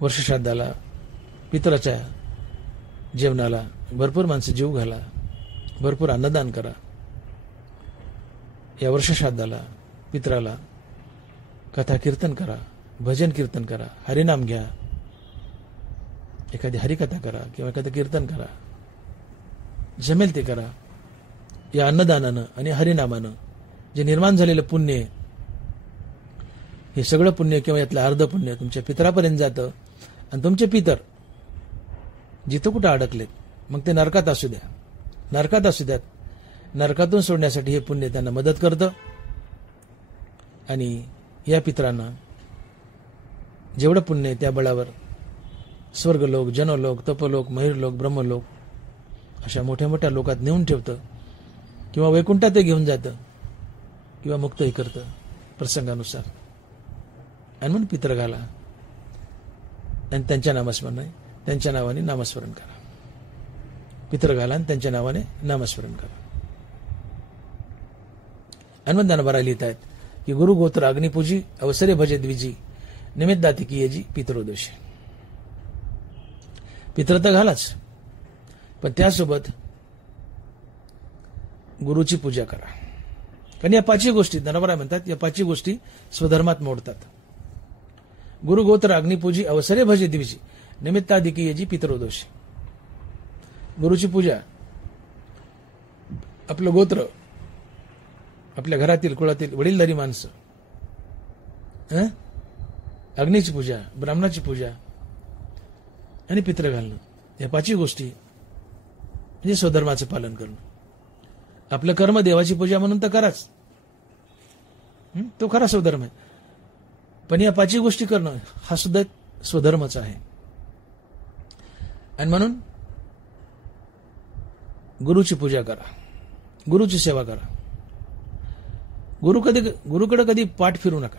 वर्षश्राद्धाला, पितराच्या जेवणाला भरपूर माणसं जीव घाला, भरपूर अन्नदान करा. या वर्षश्राद्धाला, पितराला कथा कीर्तन करा, भजन कीर्तन करा, हरिनाम घ्या, एखादी हरिकथा करा किंवा एखादं कीर्तन करा, जमेल ते करा. या अन्नदानानं आणि हरिनामानं जे निर्माण झालेलं पुण्य, हे सगळं पुण्य किंवा यातलं अर्ध पुण्य तुमच्या पितरापर्यंत जातं. आणि तुमचे पितर जिथं कुठं अडकलेत, मग ते नरकात असू द्या, नरकात असू द्यात, नरकातून सोडण्यासाठी हे पुण्य त्यांना मदत करतं. आणि या पितरांना जेवढं पुण्य आहे त्या बळावर स्वर्गलोक, जनलोक, तपलोक, महिरलोक, ब्रह्मलोक अशा मोठ्या मोठ्या लोकात नेऊन ठेवतं किंवा वैकुंठात घेऊन जातं किंवा मुक्तही करतं प्रसंगानुसार. आणि म्हणून पितर घाला आणि त्यांच्या नामस्मरण, त्यांच्या नावाने नामस्मरण करा. पितर घाला आणि त्यांच्या नावाने नामस्मरण करा. हनुमंतानं बरा लिहित आहेत की गुरु गोत्र अग्निपूजी अवसरे भजे द्विजी निमित्ताती कियेजी पितरोदोषी. पितर तर घालाच, पण त्यासोबत गुरुची पूजा करा. कारण या 5 गोष्टी धनबरा म्हणतात, या 5 गोष्टी स्वधर्मात मोडतात. गुरु गोत्र अग्निपूजी अवसरे भजे द्विजी निमित्तादी कियेजी पितरोदोषी. गुरुची पूजा, आपलं गोत्र, आपल्या घरातील कुळातील वडीलधारी माणसं, अग्नीची पूजा, ब्राह्मणाची पूजा आणि पित्र घालणं, या 5 गोष्टी म्हणजे स्वधर्माचं पालन करणं. आपलं कर्म देवाची पूजा म्हणून तर कराच, तो खरा स्वधर्म आहे. पण या 5 गोष्टी करणं हा सुद्धा स्वधर्मच आहे. आणि म्हणून गुरुची पूजा करा, गुरुची सेवा करा. गुरुकडे कधी पाठ फिरू नका.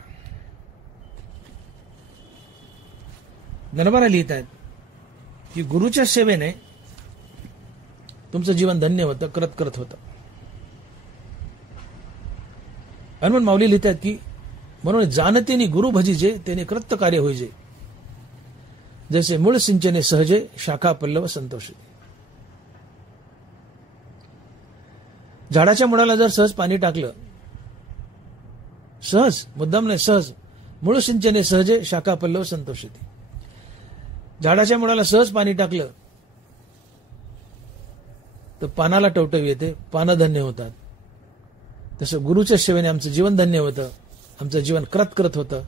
गणबारा लिहित आहेत की गुरुच्या सेवेने तुमचं जीवन धन्य होतं, करत करत होतं. हनुमान माऊली लिहित आहेत की म्हणून जाणतेनी गुरु भजीजे त्याने कृत्य कार्य होईजे, जसे मूळ सिंचने सहजे शाखा पल्लव संतोषी. झाडाच्या मुळाला जर सहज पाणी टाकलं, सहज, मुद्दाम नाही, सहज, मूळ सिंचने सहजे शाखा पल्लव संतोषित. झाडाच्या मुळाला सहज पाणी टाकलं तर पानाला टवटवी येते, पानं धन्य होतात. तसं गुरुच्या सेवेने आमचं जीवन धन्य होतं, आमचं जीवन करत करत होतं.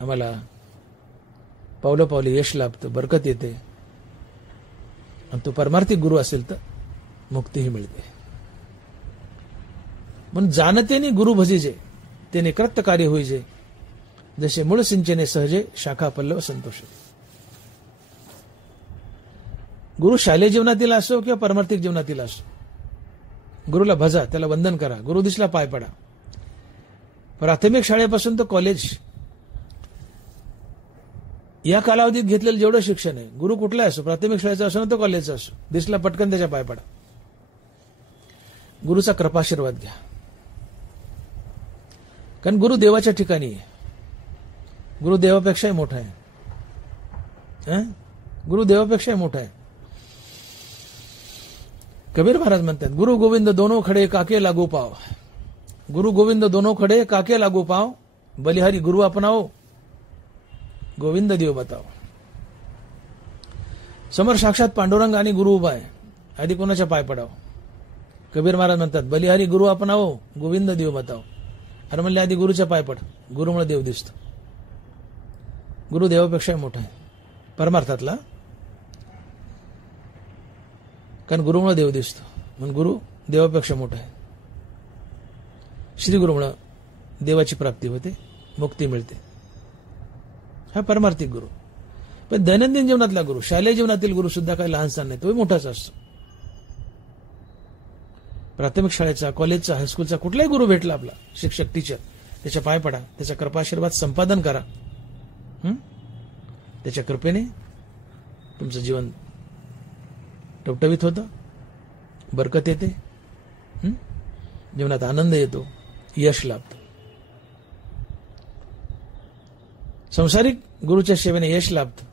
आम्हाला पावलं पावले यश लाभतं, बरकत येते. आणि तो परमार्थिक गुरु असेल तर मुक्तीही मिळते. म्हणून जाणतेने गुरु भजीजे त्याने कृत्य कार्य होईजे, जसे मूळ सिंचने सहजे शाखा पल्लव संतोष. गुरु शालेय जीवनातील असो किंवा पारमार्थिक जीवनातील असो, गुरुला भजा, त्याला वंदन करा, गुरु दिसला पाय पडा. प्राथमिक शाळेपासून तर कॉलेज या कालावधीत घेतलेलं जेवढं शिक्षण आहे, गुरु कुठला असो, प्राथमिक शाळेचा असो ना तो कॉलेजचा असो, दिसला पटकन त्याच्या पाय पडा. गुरुचा कृपाशीर्वाद घ्या. कारण गुरु देवाच्या ठिकाणी आहे. गुरु देवापेक्षाही मोठा आहे. गुरु देवापेक्षाही मोठा आहे. कबीर महाराज म्हणतात, गुरु गोविंद दोनों खडे काके लागू पाव. गुरु गोविंद दोनों खडे काके लागू पाव, बलिहारी गुरु अपनाओ, गोविंद देव बताओ. समोर साक्षात पांडुरंग आणि गुरु उभा आहे, आधी कोणाच्या पाय पडाव. कबीर महाराज म्हणतात, बलिहारी गुरु अपनाओ, गोविंद देव बताओ. अरे म्हणले आधी गुरुच्या पाय पड, गुरुमुळे देव दिसतो. गुरु देवापेक्षाही मोठा आहे परमार्थातला, कारण गुरुमुळे देव दिसतो, म्हणून गुरु देवापेक्षा मोठा आहे. श्री गुरुमुळे देवाची प्राप्ती होते, मुक्ती मिळते. हा परमार्थिक गुरु. पण दैनंदिन जीवनातला गुरु, शालेय जीवनातील गुरु सुद्धा काही लहानसा नाही, तोही मोठाच असतो. प्राथमिक शाळेचा, कॉलेजचा, हायस्कूलचा कुठलाही गुरु भेटला आपला, शिक्षक, टीचर, त्याच्या पाय पडा, त्याचा कृपाशीर्वाद संपादन करा. त्याच्या कृपेने तुमचं जीवन टवटवीत होतं, बरकत येते, जीवनात आनंद येतो, यश लाभतं. संसारिक गुरुच्या सेवेने यश लाभतं,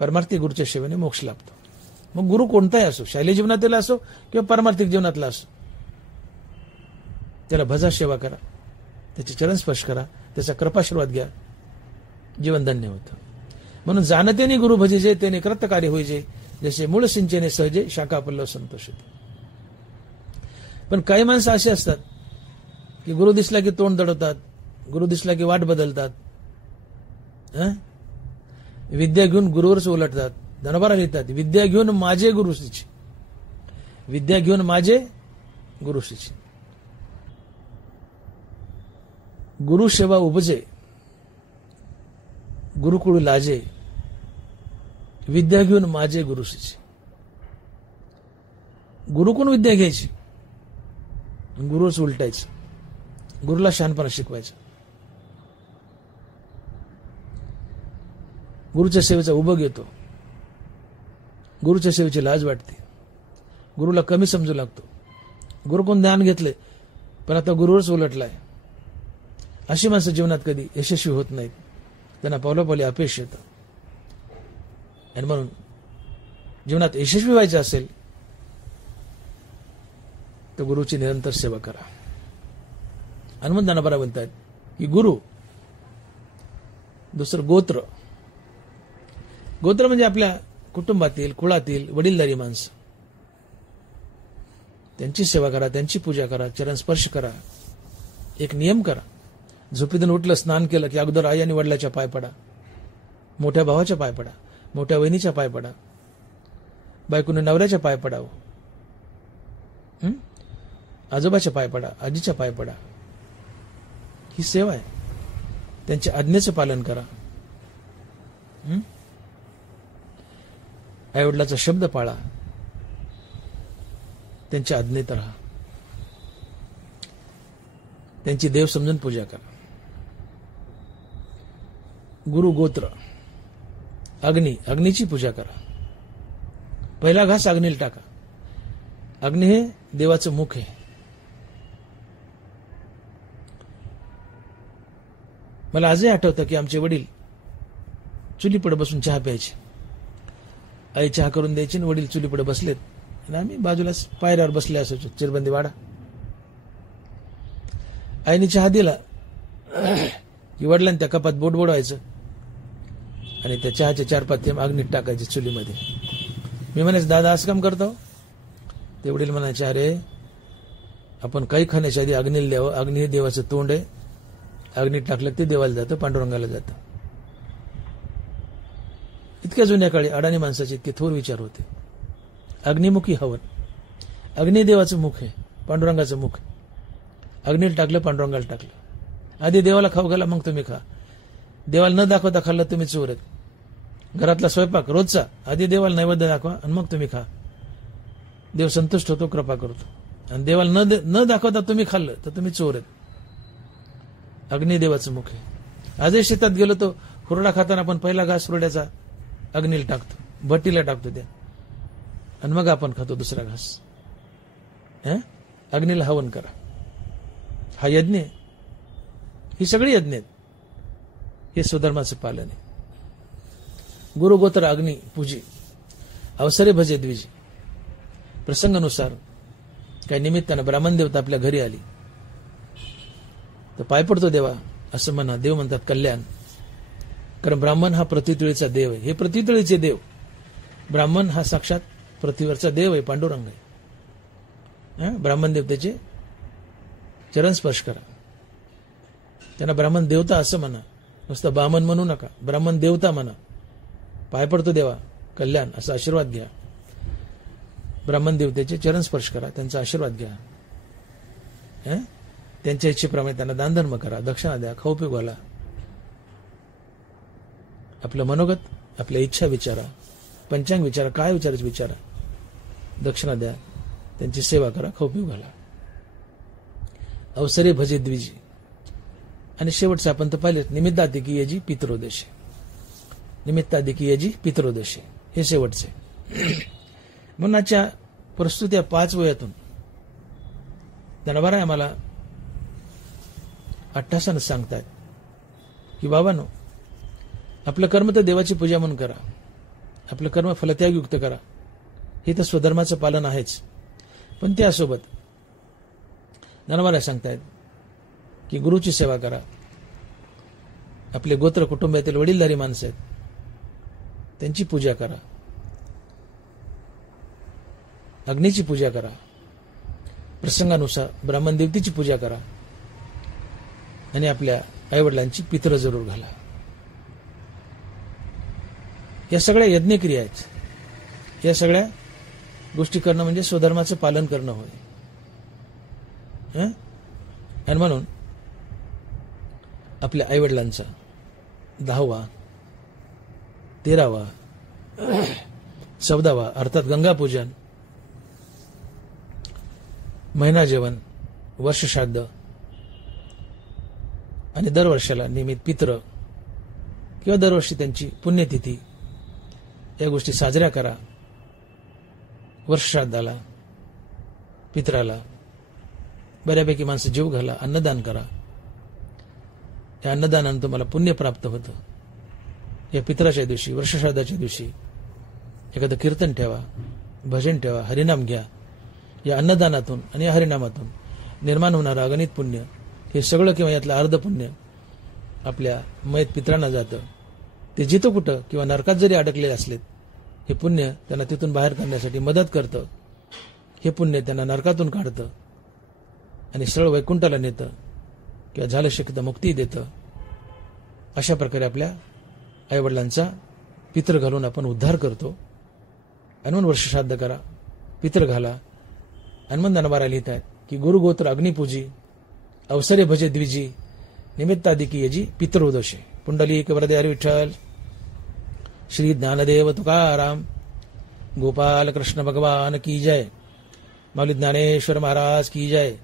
परमार्थिक गुरुच्या सेवेने मोक्ष लाभतो. मग गुरु कोणताही असो, शालेय जीवनातील असो किंवा परमार्थिक जीवनातला असो, त्याला भजा, सेवा करा, त्याचे चरण स्पर्श करा, त्याचा कृपाशीर्वाद घ्या, जीवन धन्य होतं. म्हणून जाणतेने गुरु भजिजे तेने कृतकार्य होईजे, जसे मूळ सिंचने सहजे शाखा पल्लव संतोषित. पण काही माणसं अशी असतात की गुरु दिसला की तोंड दडवतात, गुरु दिसला की वाट बदलतात, विद्या घेऊन गुरुवरच उलटतात. दनबारा लिहितात, विद्या घेऊन माझे गुरुशीची, विद्या घेऊन माझे गुरुशीची. गुरु सेवा उपजे, गुरुकुळ लाजे, विद्या घेऊन माझे गुरुशीची. गुरुकडून विद्या घ्यायची, गुरुच उलटायचं, गुरुला शहाणपणा शिकवायचं. गुरुच्या सेवेचा उभग येतो, गुरुच्या सेवेची लाज वाटते, गुरुला कमी समजू लागतो. गुरुकडून ज्ञान घेतलंय पण आता गुरुवरच उलटलाय. अशी माणसं जीवनात कधी यशस्वी होत नाहीत, त्यांना पावलोपावली अपयश येतं. आणि म्हणून जीवनात यशस्वी व्हायचं असेल तर गुरुची निरंतर सेवा करा. हनुमंत दानोबा म्हणतात की गुरु, दुसरं गोत्र. गोत्र म्हणजे आपल्या कुटुंबातील, कुळातील वडीलधारी माणसं, त्यांची सेवा करा, त्यांची पूजा करा, चरण स्पर्श करा. एक नियम करा, झोपेतून उठलं, स्नान केलं की अगोदर आई आणि वडिलाच्या पाय पडा, मोठ्या भावाच्या पाय पडा, मोठ्या वहिनीच्या पाय पडा, बायकोने नवऱ्याच्या पाय पडावं, आजोबाच्या पाय पडा, आजीच्या पाय पडा. ही सेवा आहे. त्यांच्या आज्ञेचं पालन करा. आईवडिलाचा शब्द पाळा, त्यांच्या आज्ञेत राहा, त्यांची देव समजून पूजा करा. गुरु गोत्र. अग्नी, अग्नीची पूजा करा. पहिला घास अग्नीला टाका. अग्नी हे देवाचं मुख आहे. मला आजही आठवतं की आमचे वडील चुलीपुढे बसून चहा प्यायचे. आई चहा करून द्यायची आणि वडील चुलीपुढे बसलेत आणि आम्ही बाजूला पायऱ्यावर बसले असायचो, चिरबंदी वाडा. आईने चहा दिला की वडिलांनी त्या कपात बोट बोडवायचं आणि त्या चहाचे 4-5 थेंब अग्नीत टाकायचे चुलीमध्ये. मी म्हणायचं, दादा असं काम करतो? ते वडील म्हणायचे, अरे आपण काही खाण्याच्या आधी अग्नीला द्यावं, अग्नी हे देवाचं तोंड आहे, अग्नीत टाकलं ते देवाला जातं, पांडुरंगाला जातं. इतक्या जुन्या काळी अडाणी माणसाचे इतके थोर विचार होते. अग्निमुखी हवन. अग्नी देवाचं मुख आहे, पांडुरंगाचं मुख आहे. अग्नीला टाकलं, पांडुरंगाला टाकलं. आधी देवाला खाऊ घाला, मग तुम्ही खा. देवाला न दाखवता खाल्लं तुम्ही चोर आहेत. घरातला स्वयंपाक रोजचा आधी देवाला नैवेद्य दाखवा आणि मग तुम्ही खा. देव संतुष्ट होतो, कृपा करतो. आणि देवाला न दाखवता तुम्ही खाल्लं तर तुम्ही चोर आहेत. अग्निदेवाचं मुख आहे. आजही शेतात गेलो तो हुरडा खाताना आपण पहिला घास हुरड्याचा अग्नीला टाकतो, भट्टीला टाकतो त्या, आणि मग आपण खातो दुसरा घास. अग्नीला हवन करा. हा यज्ञ आहे. ही सगळी यज्ञ आहेत. हे स्वधर्माचं पालन आहे. गुरु गोत्र अग्नी पूजी, अवसरे भजे द्विजी. प्रसंगानुसार काही निमित्तानं ब्राह्मण देवता आपल्या घरी आली तर पाय पडतो देवा असं म्हणा. देव म्हणतात कल्याण. कारण ब्राह्मण हा पृथ्वीतळीचा देव आहे. हे पृथ्वीतळीचे देव. ब्राह्मण हा साक्षात पृथ्वीवरचा देव आहे, पांडुरंग आहे. ब्राह्मण देवतेचे चरण स्पर्श करा. त्यांना ब्राह्मण देवता असं म्हणा. नुसतं ब्राह्मण म्हणू नका, ब्राह्मण देवता म्हणा. पाय पडतो देवा कल्याण असा आशीर्वाद घ्या. ब्राह्मण देवतेचे चरण स्पर्श करा, त्यांचा आशीर्वाद घ्या. त्यांच्या इच्छेप्रमाणे त्यांना दानधर्म करा, दक्षिणा द्या, खाऊ पिऊ घाला. आपलं मनोगत, आपल्या इच्छा विचारा, पंचांग विचारा, काय विचारायचं विचारा, दक्षिणा द्या, त्यांची सेवा करा, खाऊ पिऊ घाला. अवसरे भजे द्विजी. आणि शेवटचं आपण तर पाहिलेच, निमित्ताधिकी यजी पितरोदेशे. निमित्ताधिकी यजी पितरोदेशे हे शेवटचे. म्हणून आजच्या प्रस्तुत या 5 वयातून ज्ञानोबा आम्हाला अट्टासानं सांगतायत की बाबांनो, आपलं कर्म तर देवाची पूजा म्हणून करा, आपलं कर्म फलत्यागयुक्त करा. हे तर स्वधर्माचं पालन आहेच. पण त्यासोबत ज्ञानोबा सांगतायत की गुरुची सेवा करा. आपले गोत्र कुटुंबातील वडीलधारी माणसं आहेत त्यांची पूजा करा, अग्नीची पूजा करा, प्रसंगानुसार ब्राह्मण देवतेची पूजा करा, आणि आपल्या आईवडिलांची पितरं जरूर घाला. या सगळ्या यज्ञक्रिया आहेत. या सगळ्या गोष्टी करणं म्हणजे स्वधर्माचं पालन करणं होय. आणि म्हणून आपल्या आईवडिलांचा 10वा 13वा 14वा अर्थात गंगापूजन, महिना जेवण, वर्षश्राद्ध आणि दरवर्षाला नियमित पित्र किंवा दरवर्षी त्यांची पुण्यतिथी या गोष्टी साजऱ्या करा. वर्षश्राद्धाला, पित्राला बऱ्यापैकी माणसं जीव घाला, अन्नदान करा. या अन्नदानानं तुम्हाला पुण्य प्राप्त होतं. या पित्राच्या दिवशी, वर्षश्राद्धाच्या दिवशी एखादं कीर्तन ठेवा, भजन ठेवा, हरिनाम घ्या. या अन्नदानातून आणि या हरिनामातून निर्माण होणारं अगणित पुण्य हे सगळं किंवा यातलं अर्ध पुण्य आपल्या मयत पित्रांना जातं. ते जिथं कुठं किंवा नरकात जरी अडकलेले असलेत, हे पुण्य त्यांना तिथून बाहेर काढण्यासाठी मदत करतं. हे पुण्य त्यांना नरकातून काढतं आणि सरळ वैकुंठाला नेतं किंवा झालं शक्य मुक्ती देतं. अशा प्रकारे आपल्या आईवडिलांचा पित्र घालून आपण उद्धार करतो. आणि म्हणून वर्षश्राद्ध करा, पित्र घाला. हनुमान ज्ञानोबा लिहित आहेत की गुरुगोत्र अग्निपूजी, अवसरे भजे द्विजी, निमित्ताधिकी यजी पितरोदोषे. पुंडलिक वरदे हरी विठ्ठल. श्री ज्ञानदेव तुकाराम गोपाल कृष्ण भगवान की जय. माऊली ज्ञानेश्वर महाराज की जय.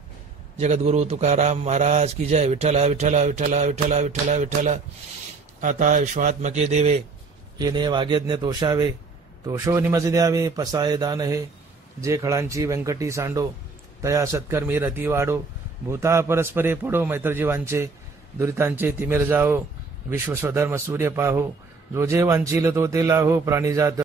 जगद्गुरु तुकाराम महाराज की जय. विठ्ठला विठ्ठला विठ्ठला विठ्ठला विठ्ठला विठ्ठला. आता विश्वात्मके देवे, येणे वाग्यज्ञ तोषावे, तोषो निमज द्यावे, पसाये दान हे. जे खळांची व्यंकटी सांडो, तया सत्कर्मी रती वाढो. भूता परस्परे पडो, मैत्रजीवांचे दुरितांचे तिमिर जाओ. विश्व स्वधर्म सूर्य पाहो, जो जे वांछील तो ते लाहो. प्राणीजात